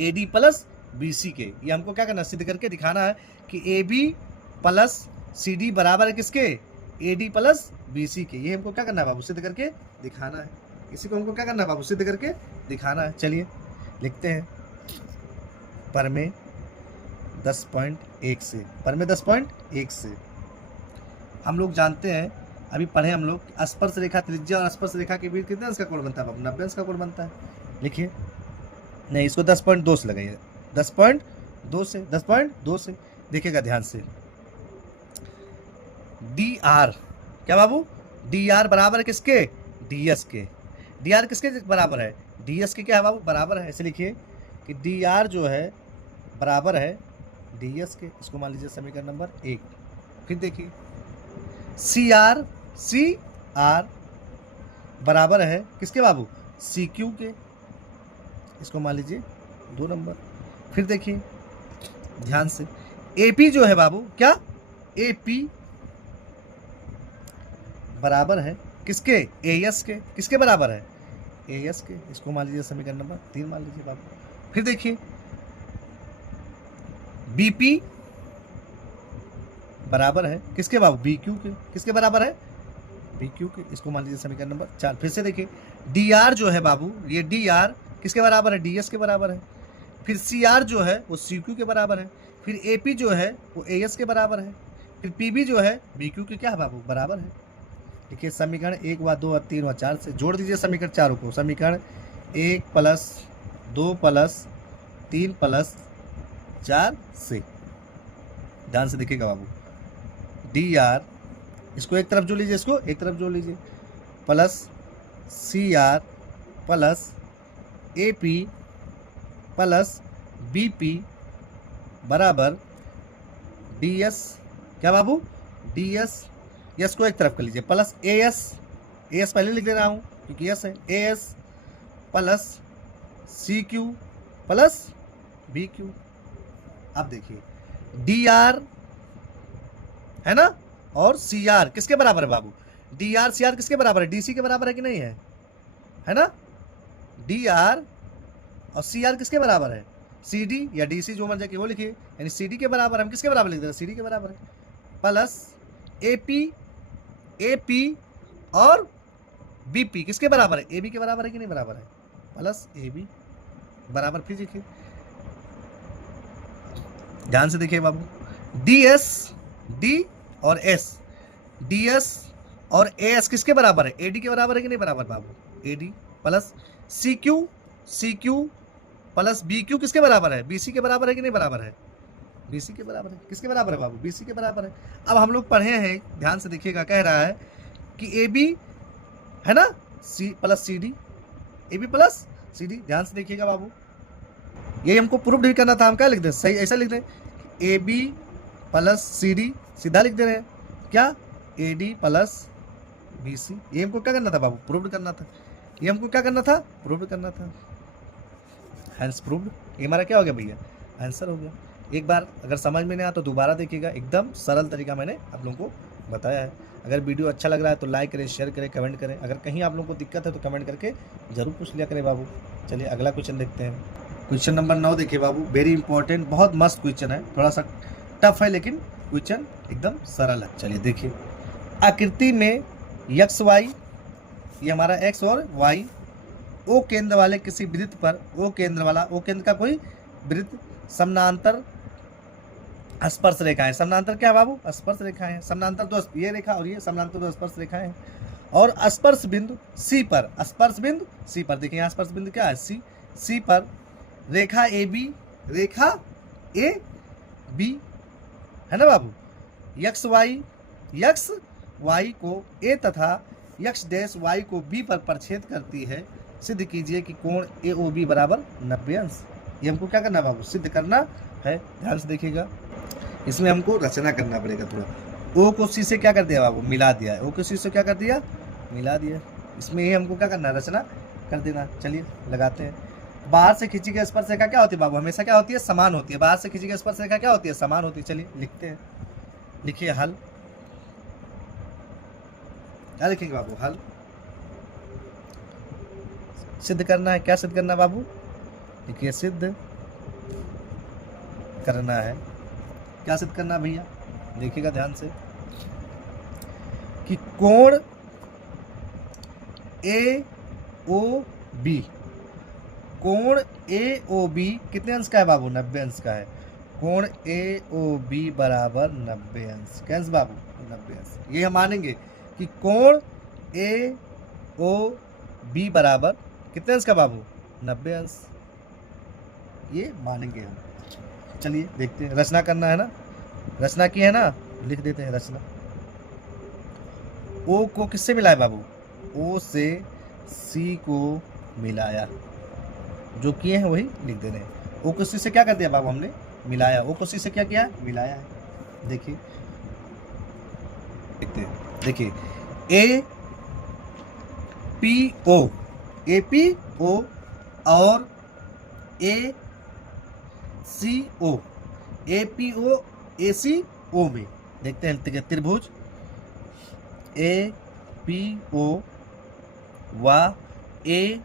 AD प्लस BC के। ये हमको क्या करना? सिद्ध करके दिखाना है कि AB प्लस CD बराबर है किसके? AD प्लस BC के। ये हमको क्या करना है बाबू? सिद्ध करके दिखाना है। इसी को हमको क्या करना है बाबू? सिद्ध करके दिखाना है। चलिए लिखते हैं, प्रमेय 10.1 से, प्रमेय 10.1 से हम लोग जानते हैं, अभी पढ़े हम लोग, स्पर्श रेखा त्रिज्या और स्पर्श रेखा के बीच कितने अंश का कोण बनता है बाबू? 90 अंश का कोण बनता है। लिखिए, नहीं इसको 10.2 से लगाइए, 10.2 से, 10.2 से। देखिएगा ध्यान से, DR क्या बाबू? DR बराबर है किसके? DS के। DR किसके बराबर है? DS के क्या है बाबू? बराबर है। ऐसे लिखिए कि DR जो है बराबर है DS के। इसको मान लीजिए समीकरण नंबर 1। फिर देखिए CR बराबर है किसके बाबू? CQ के। इसको मान लीजिए 2 नंबर। फिर देखिए ध्यान से, AP जो है बाबू, क्या? AP बराबर है किसके? AS के। किसके बराबर है? AS के। इसको मान लीजिए समीकरण नंबर 3 मान लीजिए बाबू। फिर देखिए BP बराबर है किसके बाबू? BQ के। किसके बराबर है? BQ के। इसको मान लीजिए समीकरण नंबर 4। फिर से देखिए DR जो है बाबू, ये DR किसके बराबर है? DS के बराबर है। फिर CR जो है वो CQ के बराबर है। फिर AP जो है वो AS के बराबर है। फिर PB जो है BQ के क्या है बाबू? बराबर है। देखिए समीकरण 1 व 2 व 3 व 4 से जोड़ दीजिए समीकरण चारों को। समीकरण 1 + 2 + 3 प्लस 4 से। ध्यान से देखिएगा बाबू, डी आर, इसको एक तरफ जोड़ लीजिए, इसको एक तरफ जोड़ लीजिए, plus C R plus A P plus B P बराबर डी एस। क्या बाबू? डी एस, यस को एक तरफ कर लीजिए, प्लस ए एस पहले लिख दे रहा हूँ क्योंकि यस है, A S plus C Q plus B Q. अब देखिए डी आर है ना, और सी आर किसके बराबर है बाबू? डी आर सी आर किसके बराबर है? डी सी के बराबर है कि नहीं है? है ना, डी आर और सी आर किसके बराबर है? सी डी या डी सी जो मर्जी की वो लिखिए, यानी सी डी के बराबर, हम किसके बराबर लिख दे रहे हैं? सी डी के बराबर है, प्लस ए पी और बी पी किसके बराबर है? ए बी के बराबर है कि नहीं बराबर है? प्लस ए बी बराबर, फिर लिखिए, ध्यान से देखिए बाबू, डी एस, डी और एस, डी एस और ए एस किसके बराबर है? ए डी के बराबर है कि नहीं बराबर बाबू? A D plus C Q plus B Q किसके बराबर है? बी सी के बराबर है कि नहीं बराबर है? बी सी के बराबर है। किसके बराबर है बाबू? बी सी के बराबर है। अब हम लोग पढ़े हैं, ध्यान से देखिएगा, कह रहा है कि ए बी है ना, C plus C D, A B plus C D. ध्यान से देखिएगा बाबू, यही हमको प्रूफ भी करना था, हम क्या लिख दें? सही ऐसा लिख दें, A B plus C D, सीधा लिख दे रहे हैं क्या? A D plus B C. ये हमको क्या करना था बाबू? प्रूव करना था। ये हमको क्या करना था? प्रूव करना था। Hence proved. ये हमारा क्या हो गया भैया? आंसर हो गया। एक बार अगर समझ में नहीं आया तो दोबारा देखिएगा, एकदम सरल तरीका मैंने आप लोगों को बताया है। अगर वीडियो अच्छा लग रहा है तो लाइक करें, शेयर करें, कमेंट करें। अगर कहीं आप लोगों को दिक्कत है तो कमेंट करके जरूर पूछ लिया करें बाबू। चलिए अगला क्वेश्चन देखते हैं। क्वेश्चन नंबर 9 देखिए बाबू, वेरी इंपॉर्टेंट, बहुत मस्त क्वेश्चन है, थोड़ा सा टफ है लेकिन क्वेश्चन एकदम सरल है। चलिए देखिए, आकृति में एक्स वाई, ये हमारा एक्स और वाई, ओ केंद्र वाले किसी वृत्त पर, ओ केंद्र वाला, ओ केंद्र का कोई वृत्त, समानांतर स्पर्श रेखाएं, समानांतर क्या बाबू? स्पर्श रेखाएं, समानांतर दो, ये रेखा और ये समानांतर दो स्पर्श रेखाएं हैं, और स्पर्श बिंदु सी पर, स्पर्श बिंदु सी पर, देखिए यहाँ स्पर्श बिंदु क्या है? सी, सी पर रेखा A B, Rekha A B है ना बाबू, यक्स वाई को ए तथा यक्स डैश वाई को बी पर प्रक्षेद करती है, सिद्ध कीजिए कि कोण ए ओ बी बराबर 90 अंश। ये हमको क्या करना है बाबू? सिद्ध करना है। ध्यान से देखिएगा, इसमें हमको रचना करना पड़ेगा थोड़ा। ओ को सी से क्या कर दिया बाबू? मिला दिया है। ओ को सी से क्या कर दिया? मिला दिया। इसमें ये हमको क्या करना है? रचना कर देना। चलिए लगाते हैं। बाहर से खींची गई स्पर्श रेखा क्या होती है बाबू? हमेशा क्या होती है? समान होती है। बाहर से खींची गई स्पर्श रेखा क्या होती है? समान होती है। चलिए लिखते हैं, लिखिए हल। क्या लिखेंगे बाबू? हल। सिद्ध करना है। क्या सिद्ध करना है बाबू? देखिए सिद्ध करना है। क्या सिद्ध करना है भैया? देखिएगा ध्यान से कि कोण ए ओ बी, कोण ए ओ बी कितने अंश का है बाबू? 90 अंश का है। कोण ए ओ बी बराबर 90 अंश। क्या अंश बाबू? 90 अंश। ये हम मानेंगे कि कोण ए ओ बी बराबर कितने अंश का बाबू? 90 अंश। ये मानेंगे हम। चलिए देखते हैं, रचना करना है ना, रचना की है ना, लिख देते हैं रचना। ओ को किससे मिलाया बाबू? ओ से सी को मिलाया, जो किए हैं वही लिख दे रहे हैं। ओ को सी से क्या कर दिया बाबू? हमने मिलाया। ओ को सी से क्या किया? मिलाया है। देखिए देखते हैं, देखिए A P O, A P O और ए सी ओ, ए पी ओ ए सी ओ में देखते हैं त्रिभुज ए पी ओ व ए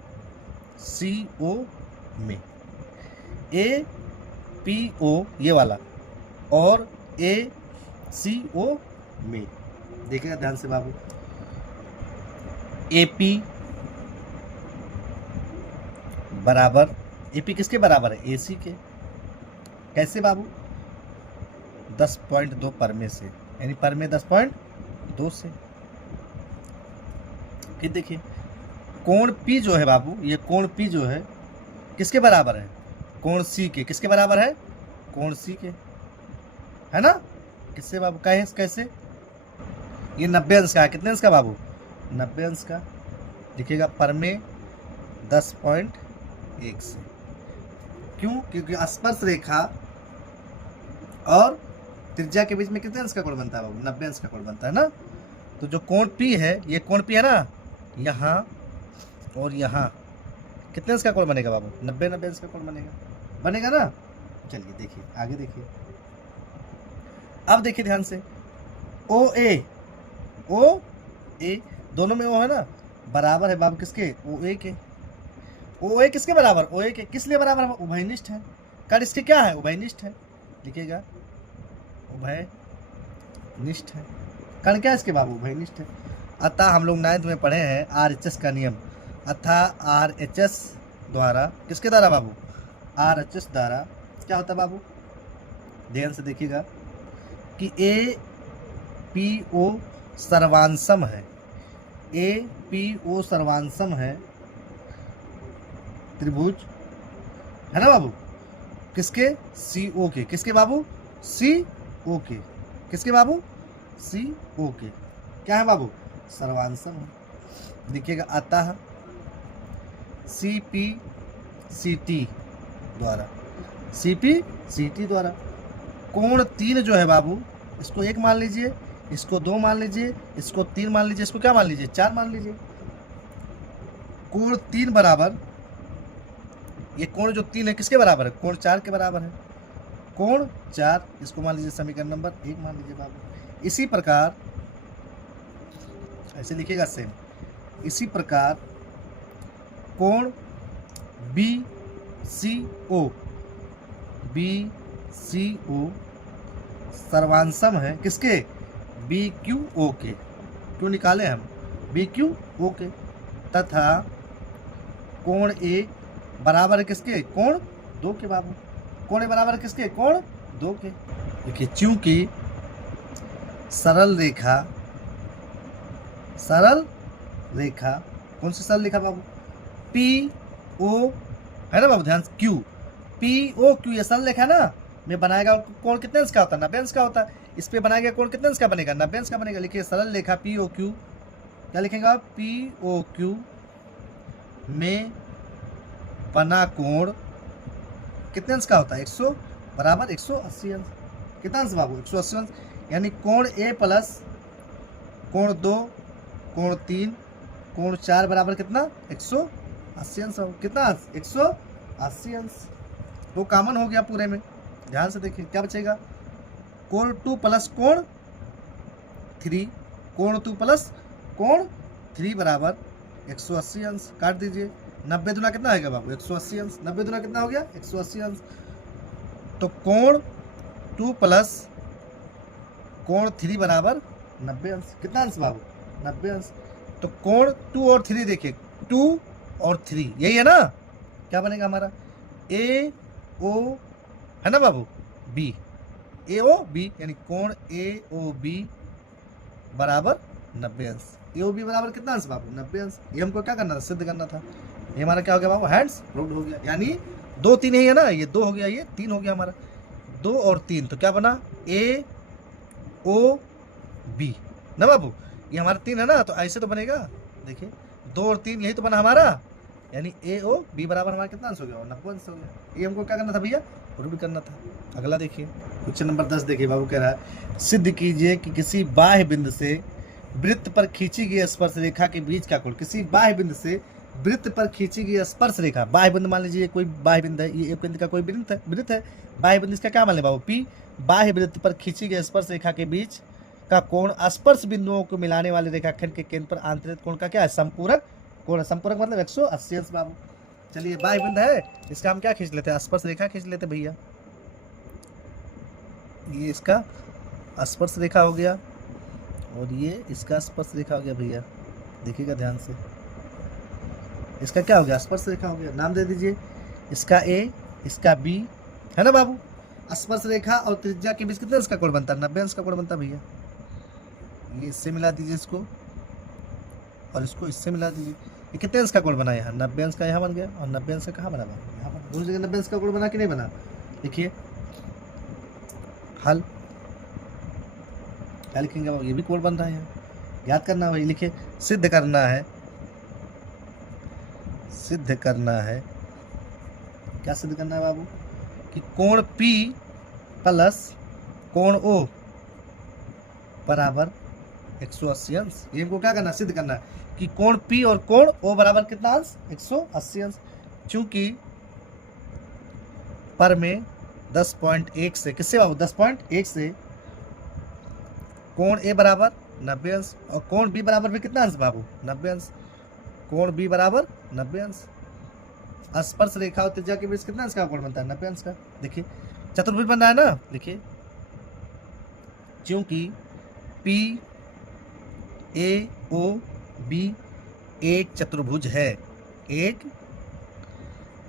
सी ओ में, ए पी ओ ये वाला और ए सी ओ में, देखिएगा ध्यान से बाबू। ए पी बराबर, ए पी किसके बराबर है? ए सी के। कैसे बाबू? 10.2 पर में से, यानी पर में 10.2 से। फिर देखिए कोण P जो है बाबू, ये कोण P जो है किसके बराबर है? कोण सी के किसके बराबर है, कोण सी के, है ना। किससे बाबू, कैसे, ये 90 अंश का है। कितने अंश का बाबू, 90 अंश का। लिखिएगा परमे 10.1 से। क्यों, क्योंकि स्पर्श रेखा और त्रिज्या के बीच में कितने अंश का कोण बनता है बाबू, 90 अंश का कोण बनता है ना। तो जो कोण P है, ये कोण P है ना, यहाँ और यहाँ कितने अंश का कोण बनेगा बाबू, 90 अंश का कोण बनेगा ना। चलिए देखिए आगे देखिए, अब देखिए ध्यान से, ओ ए दोनों में वो है ना, बराबर है बाबू किसके, ओ ए किसके बराबर, ओ ए के किस लिए बराबर है, उभयनिष्ठ है। कर्ण इसके क्या है, उभयनिष्ठ है। लिखिएगा उभयनिष्ठ है। कर्ण क्या है इसके बाबू, उभयनिष्ठ है। अतः हम लोग 9th में पढ़े हैं RHS का नियम, अतः RHS द्वारा, किसके द्वारा बाबू, RHS द्वारा क्या होता है बाबू, ध्यान से देखिएगा कि APO सर्वांशम है, APO सर्वांशम है त्रिभुज, है ना बाबू, किसके, CO के, किसके बाबू, CO के, किसके बाबू, CO के, क्या है बाबू, सर्वांशम है। देखिएगा अतः CPCT द्वारा कोण 3 जो है बाबू, इसको 1 मान लीजिए, इसको 2 मान लीजिए, इसको 3 मान लीजिए, इसको क्या मान लीजिए, 4 मान लीजिए। कोण 3 बराबर, ये कोण जो 3 है किसके बराबर है, कोण 4 के बराबर है। कोण 4 इसको मान लीजिए समीकरण नंबर 1 मान लीजिए बाबू। इसी प्रकार ऐसे लिखिएगा सेम, इसी प्रकार कोण BCO सर्वांशम है किसके, BQO के, क्यों निकाले हम, BQO के, तथा कोण A बराबर है किसके, कोण 2 के बाबू। कोण A बराबर है किसके, कोण 2 के। देखिए चूंकि सरल रेखा कौन सी सरल रेखा बाबू, PO है ना बाबू, ध्यान से POQ ये सरल रेखा ना में बनाएगा कोण कितने अंश का होता है, 90 अंश का होता है। इस पे बनाएगा कोण कितने अंश का बनेगा, 90 अंश का बनेगा। लिखिए सरल रेखा POQ, क्या लिखेंगे आप, POQ में बना कोण कितने अंश का होता है, 100 बराबर 180 अंश। कितना अंश बाबू, 180 अंश। यानी कोण A प्लस कोण 2 कोण 3 कोण 4 बराबर कितना, 180 अंश। कितना अंश, 180 अंश। वो कॉमन हो गया पूरे में, ध्यान से देखिए क्या बचेगा, कोण 2 प्लस कोण 3, कोण 2 प्लस कोण 3 बराबर 180 अंश। काट दीजिए, 90 दूना कितना आएगा बाबू, 180 अंश। 90 दूना कितना हो गया, 180 अंश। तो कोण 2 प्लस कोण 3 बराबर 90 अंश। कितना अंश बाबू, 90 अंश। तो कोण 2 और 3 देखिए, 2 और 3 यही है ना, क्या बनेगा हमारा, AO है ना बाबू, B, AOB यानी कोण AOB बराबर 90 अंश। AOB बराबर कितना अंश बाबू, 90 अंश। ये हमको क्या करना था, सिद्ध करना था। ये हमारा क्या हो गया बाबू, हैंड्स प्रूव्ड हो गया। यानी 2 3 यही है ना, ये 2 हो गया, ये 3 हो गया हमारा, 2 और 3 तो क्या बना, AOB ना बाबू। ये हमारा 3 है ना, तो ऐसे तो बनेगा, देखिए 2 और 3 यही तो बना हमारा, यानी AOB बराबर हमारा कितना अंश हो गया, 90 अंश हो गया। ये हमको क्या करना था भैया, प्रूव करना था। अगला देखिए क्वेश्चन नंबर 10 देखिए बाबू, कह रहा है सिद्ध कीजिए कि किसी बाह्य बिंदु से वृत्त पर खींची गई स्पर्श रेखा के बीच का कोण, किसी बाह्य बिंदु से वृत्त पर खींची गई स्पर्श रेखा, बाह्य बिंदु मान लीजिए कोई बाह्य बिंदु है, ये एक बिंदु का कोई वृत्त है, बाह्य बिंदु इसका क्या मान ले बाबू, P। बाह्य वृत्त पर खींची गई स्पर्श रेखा के बीच का कोण स्पर्श बिंदुओं को मिलाने वाले रेखाखंड के केंद्र पर आंतरिक कोण का क्या है, संपूरक कोण। संपूरक मतलब 180 अंश बाबू। चलिए बाह्य बिंदु है, इसका हम क्या खींच लेते हैं, स्पर्श रेखा खींच लेते भैया। ये इसका स्पर्श रेखा हो गया और ये इसका स्पर्श रेखा हो गया भैया, देखिएगा ध्यान से। इसका क्या हो गया, स्पर्श रेखा हो गया। नाम दे दीजिए, इसका A, इसका B है ना बाबू। स्पर्श रेखा और त्रिज्या के बीच कितने अंश का कोण बनता है, 90 अंश का कोण बनता है भैया। ये इससे मिला दीजिए इसको और इसको इससे मिला दीजिए, ये कितने अंश का कोण बना, यहाँ 90 अंश का यहाँ बन गया और 90 अंश का कहाँ बना, यहाँ बना। दोनों जगह 90 अंश का कोण बना कि नहीं बना। देखिए हल क्या लिखेंगे बाबू, ये भी कोण बन रहा है यहाँ, याद करना वही लिखे। सिद्ध करना है, सिद्ध करना है, क्या सिद्ध करना है बाबू कि कोण P प्लस कोण O बराबर 180 अंश। ये हमको क्या करना है, सिद्ध करना है कि कोण P और कोण O बराबर कितना अंश, 180 अंश। चूंकि पर में 10.1 से किससे बाबू, 10.1 से कोण A बराबर 90 अंश और कोण B बराबर भी कितना अंश बाबू, 90 अंश। कोण B बराबर 90 अंश। स्पर्श रेखा और त्रिज्या के बीच कितना अंश का कोण बनता है, 90 अंश का। देखिए चतुर्भुज बन रहा है ना, लिखिए क्योंकि P A O B एक चतुर्भुज है, एक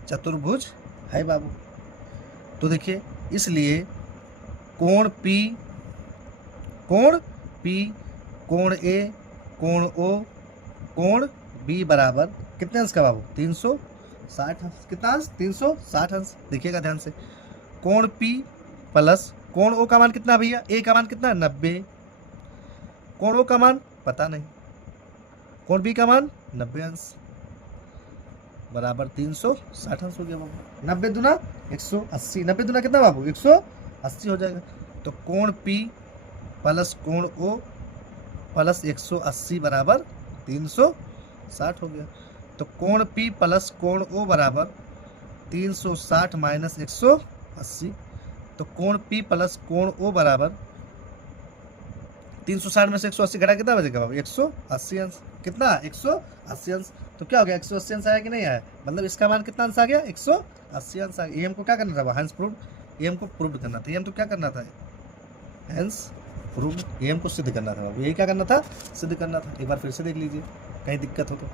चतुर्भुज है बाबू। तो देखिए इसलिए कोण P, कोण P, कोण A, कोण O, कोण B बराबर कितने अंश का बाबू, 360 अंश। कितना अंश, 360 अंश। देखिएगा ध्यान से, कोण P प्लस कोण O का मान कितना भैया, A का मान कितना, 90। कोण O का मान पता नहीं, कोण B का मान 90 अंश बराबर 360 अंश हो गया बाबू। 90 दूना 180, 90 दूना कितना बाबू, 180 हो जाएगा। तो कोण P प्लस कोण O प्लस 180 बराबर 360 हो गया। तो कोण P प्लस कोण O बराबर 360 माइनस 180। तो कोण P प्लस कोण O बराबर 360 में से 180 घटा कितना बचेगा बाबू, 180 अंश। कितना, 180 अंश। तो क्या हो गया, 180 अंश आया कि नहीं आया, मतलब इसका मान कितना अंश आ गया, 180 अंश आ गया। ये हमको क्या करना था, हैंस प्रूव्ड, ये हमको प्रूव्ड करना था। ये हमको क्या करना था, हैंस प्रूव्ड, ये हमको सिद्ध करना था बाबू। यही क्या करना था, सिद्ध करना था। एक बार फिर से देख लीजिए, कहीं दिक्कत हो तो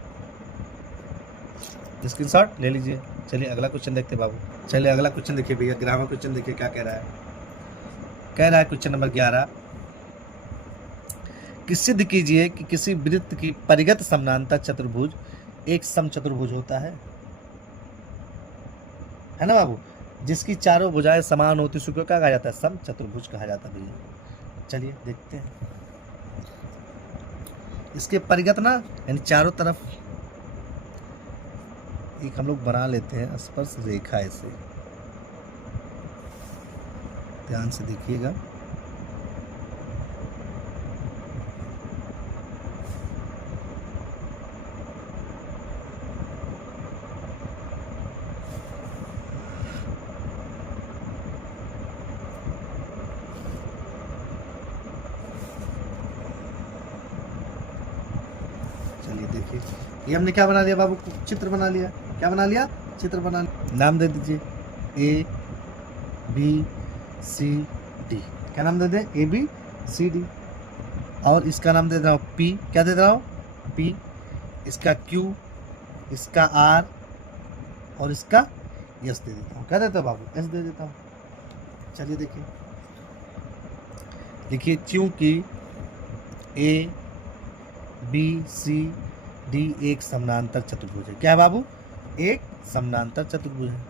स्क्रीनशॉट ले लीजिए। चलिए अगला क्वेश्चन देखते बाबू। चलिए अगला क्वेश्चन देखिए भैया, ग्रामर क्वेश्चन देखिए क्या कह रहा है। कह रहा है क्वेश्चन नंबर 11 कि सिद्ध कीजिए कि किसी वृत्त की परिगत समानांतर चतुर्भुज एक समचतुर्भुज होता है ना बाबू, जिसकी चारों भुजाएं समान होती, उसको क्या कहा जाता है, समचतुर्भुज कहा जाता है भैया। चलिए देखते हैं, इसके परिगत ना यानी चारों तरफ एक हम लोग बना लेते हैं स्पर्श रेखा, ऐसे ध्यान से देखिएगा। चलिए देखिए, ये हमने क्या बना लिया बाबू, चित्र बना लिया। क्या बना लिया, चित्र बना लिया। नाम दे दीजिए A B C D। क्या नाम दे दें, A B C D। और इसका नाम दे रहा हूँ P, क्या दे रहा हूँ, P। इसका Q, इसका R और इसका S दे देता हूँ। क्या देता हूँ बाबू, S दे देता हूँ। चलिए देखिए, लिखिए क्योंकि A B C D एक समानांतर चतुर्भुज है। क्या है बाबू, एक समानांतर चतुर्भुज है,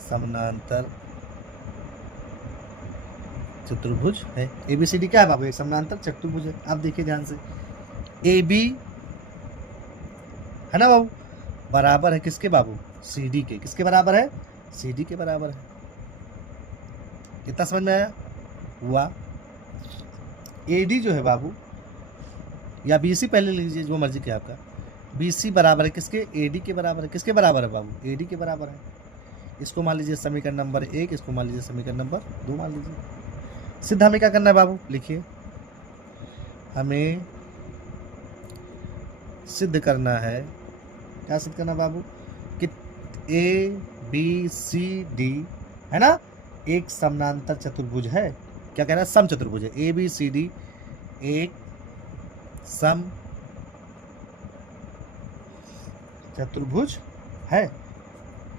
समानांतर चतुर्भुज है। ABCD क्या है बाबू, एक समानांतर चतुर्भुज है। आप देखिए ध्यान से, AB है ना बाबू, बराबर है किसके बाबू, CD के। किसके बराबर है, CD के बराबर है। कितना समझ में आया हुआ। AD जो है बाबू, या BC पहले लीजिए, जो मर्जी के आपका, BC बराबर है किसके, AD के बराबर है। किसके बराबर है बाबू, AD के बराबर है। इसको मान लीजिए समीकरण नंबर 1, इसको मान लीजिए समीकरण नंबर 2 मान लीजिए। सिद्ध हमें क्या करना है बाबू, लिखिए हमें सिद्ध करना है, क्या सिद्ध करना बाबू, कि ABCD है ना एक समानांतर चतुर्भुज है। क्या कह रहा है, सम चतुर्भुज है। ABCD एक सम चतुर्भुज है।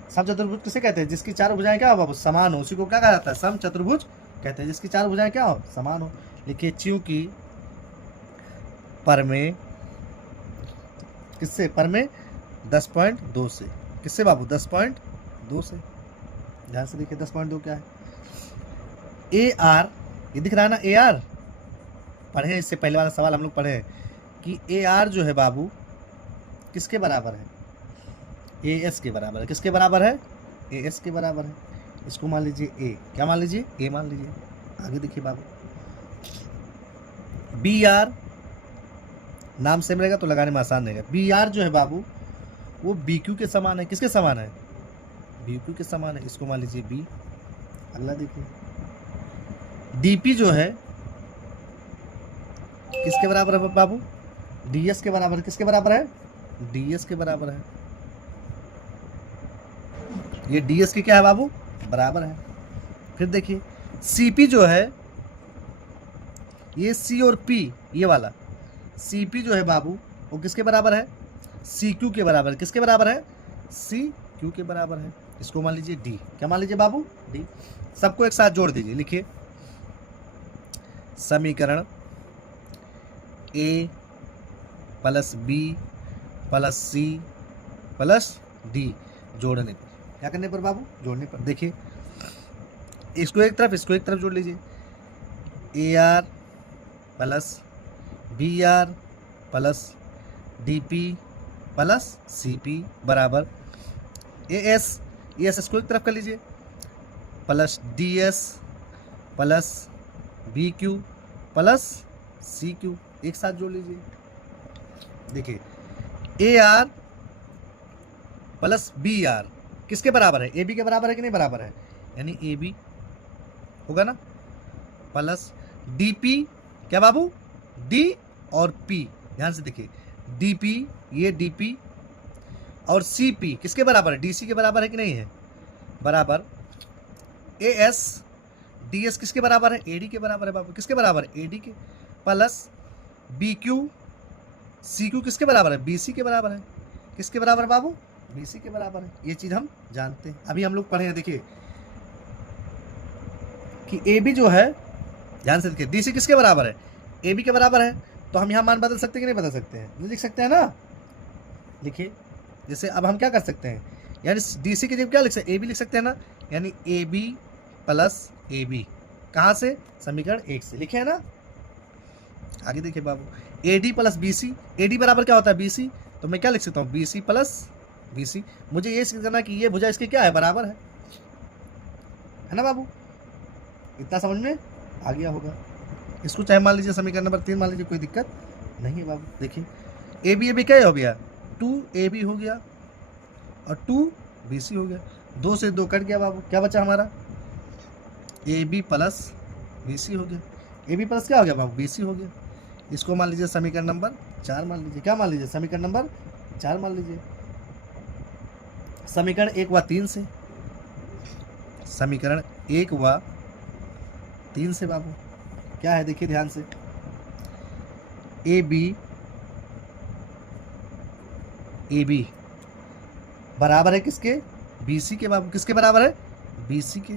सम चतुर्भुज किसे कहते हैं, जिसकी चारों भुजाएं क्या हो बाबू, समान हो, उसी को क्या कहा जाता है, सम चतुर्भुज कहते हैं। जिसकी चारों भुजाएं क्या हो, समान हो। लिखिए चूंकि पर में किससे, पर में 10.2 से, किससे बाबू? 10.2 से। ध्यान से देखिए 10.2 क्या है? ए आर, ये दिख रहा है ना ए आर, पढ़े इससे पहले वाला सवाल हम लोग पढ़े हैं कि ए आर जो है बाबू किसके बराबर है? ए एस के बराबर है। किसके बराबर है? ए एस के बराबर है। इसको मान लीजिए ए, क्या मान लीजिए? ए मान लीजिए। आगे देखिए बाबू, बी आर, नाम सेम रहेगा तो लगाने में आसान रहेगा। बी आर जो है बाबू वो बी क्यू के समान है। किसके समान है? बी क्यू के समान है। इसको मान लीजिए बी। अगला देखिए, डीपी जो है किसके बराबर है बाबू? डीएस के बराबर। किसके बराबर है? डीएस के बराबर है। ये डीएस के क्या है बाबू? बराबर है। फिर देखिए सीपी जो है, ये सी और पी, ये वाला सीपी जो है बाबू वो किसके बराबर है? सी क्यू के बराबर। किसके बराबर है? सी क्यू के बराबर है। इसको मान लीजिए डी। क्या मान लीजिए बाबू? डी। सबको एक साथ जोड़ दीजिए। लिखिए समीकरण A plus B plus C plus D जोड़ने पर, क्या करने पर बाबू? जोड़ने पर। देखिए इसको एक तरफ, इसको एक तरफ जोड़ लीजिए। A R plus B R plus D P plus C P बराबर ए एस, ए एस इसको एक तरफ कर लीजिए, plus D S plus B Q plus C Q, एक साथ जोड़ लीजिए। देखिए A R plus B R किसके बराबर है? ए बी के बराबर है कि नहीं बराबर है? यानी ए बी होगा ना, प्लस डी पी, क्या बाबू? डी और पी। ध्यान से देखिए डी पी, ये डी पी और सी पी किसके बराबर है? डी सी के बराबर है कि नहीं है? बराबर। ए एस डी एस किसके बराबर है? ए डी के बराबर है बाबू। किसके बराबर है? ए डी के। Plus B Q C Q किसके बराबर है? बी सी के बराबर है। किसके बराबर है बाबू? बी सी के बराबर है। ये चीज़ हम जानते हैं, अभी हम लोग पढ़े हैं। देखिए कि ए बी जो है, ध्यान से देखिए डी सी किसके बराबर है? ए बी के बराबर है। तो हम यहाँ मान बदल सकते हैं कि नहीं बदल सकते हैं? लिख सकते हैं ना। लिखिए जैसे अब हम क्या कर सकते हैं, यानी डी सी की जगह क्या लिख सकते हैं? ए बी लिख सकते हैं ना, यानी A B plus A B. कहाँ से? समीकरण 1 से। लिखे है ना। आगे देखिए बाबू, A D plus B C, A D बराबर क्या होता है? B C. तो मैं क्या लिख सकता हूँ? B C plus B C. मुझे ये सीख करना कि ये भुजा इसके क्या है? बराबर है ना बाबू? इतना समझ में आ गया होगा। इसको चाहे मान लीजिए समीकरण नंबर 3 मान लीजिए, कोई दिक्कत नहीं है बाबू। देखिए ए बी क्या हो गया? 2AB हो गया और 2BC हो गया। 2 से 2 कट गया बाबू, क्या बचा हमारा? AB प्लस BC हो गया। AB प्लस क्या हो गया बाबू? BC हो गया। इसको मान लीजिए समीकरण नंबर 4 मान लीजिए। क्या मान लीजिए? समीकरण नंबर 4 मान लीजिए। समीकरण 1 व 3 से, समीकरण 1 व 3 से बाबू क्या है? देखिए ध्यान से, ए बी बराबर है किसके? BC के बाबू। किसके बराबर है? BC के।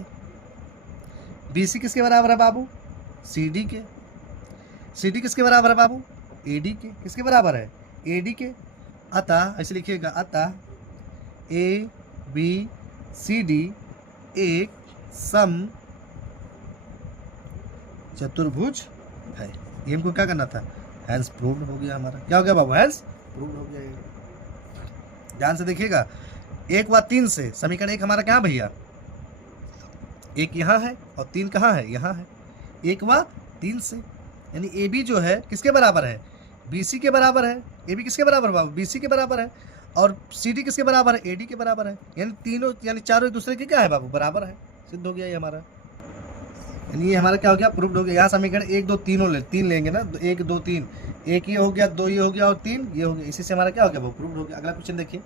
BC किसके बराबर है बाबू? CD के। CD किसके बराबर है बाबू? AD के। किसके बराबर है? AD के। अतः ऐसे लिखिएगा, अतः ABCD एक सम चतुर्भुज है। ये हमको क्या करना था? हैंस प्रूव्ड हो गया हमारा। क्या हो गया बाबू? हैंस प्रूव्ड हो गया। ध्यान से देखिएगा, 1 व 3 से समीकरण 1 हमारा क्या भैया? 1 यहाँ है और 3 कहाँ है? यहाँ है। 1 व 3 से, यानी ए बी जो है किसके बराबर है? BC के बराबर है। ए बी किसके बराबर बाबू? BC के बराबर है। और CD किसके बराबर है? AD के बराबर है। यानी तीनों, यानी चारों एक दूसरे के क्या है बाबू? बराबर है। सिद्ध हो गया ये हमारा। यानी ये हमारा क्या हो गया? प्रूव्ड हो गया। यहाँ समीकरण 1 2 3 लेंगे ना, 1 2 3, 1 ये हो गया, 2 ये हो गया और 3 ये हो गया। इसी से हमारा क्या हो गया? वो प्रूव्ड हो गया। अगला क्वेश्चन देखिए।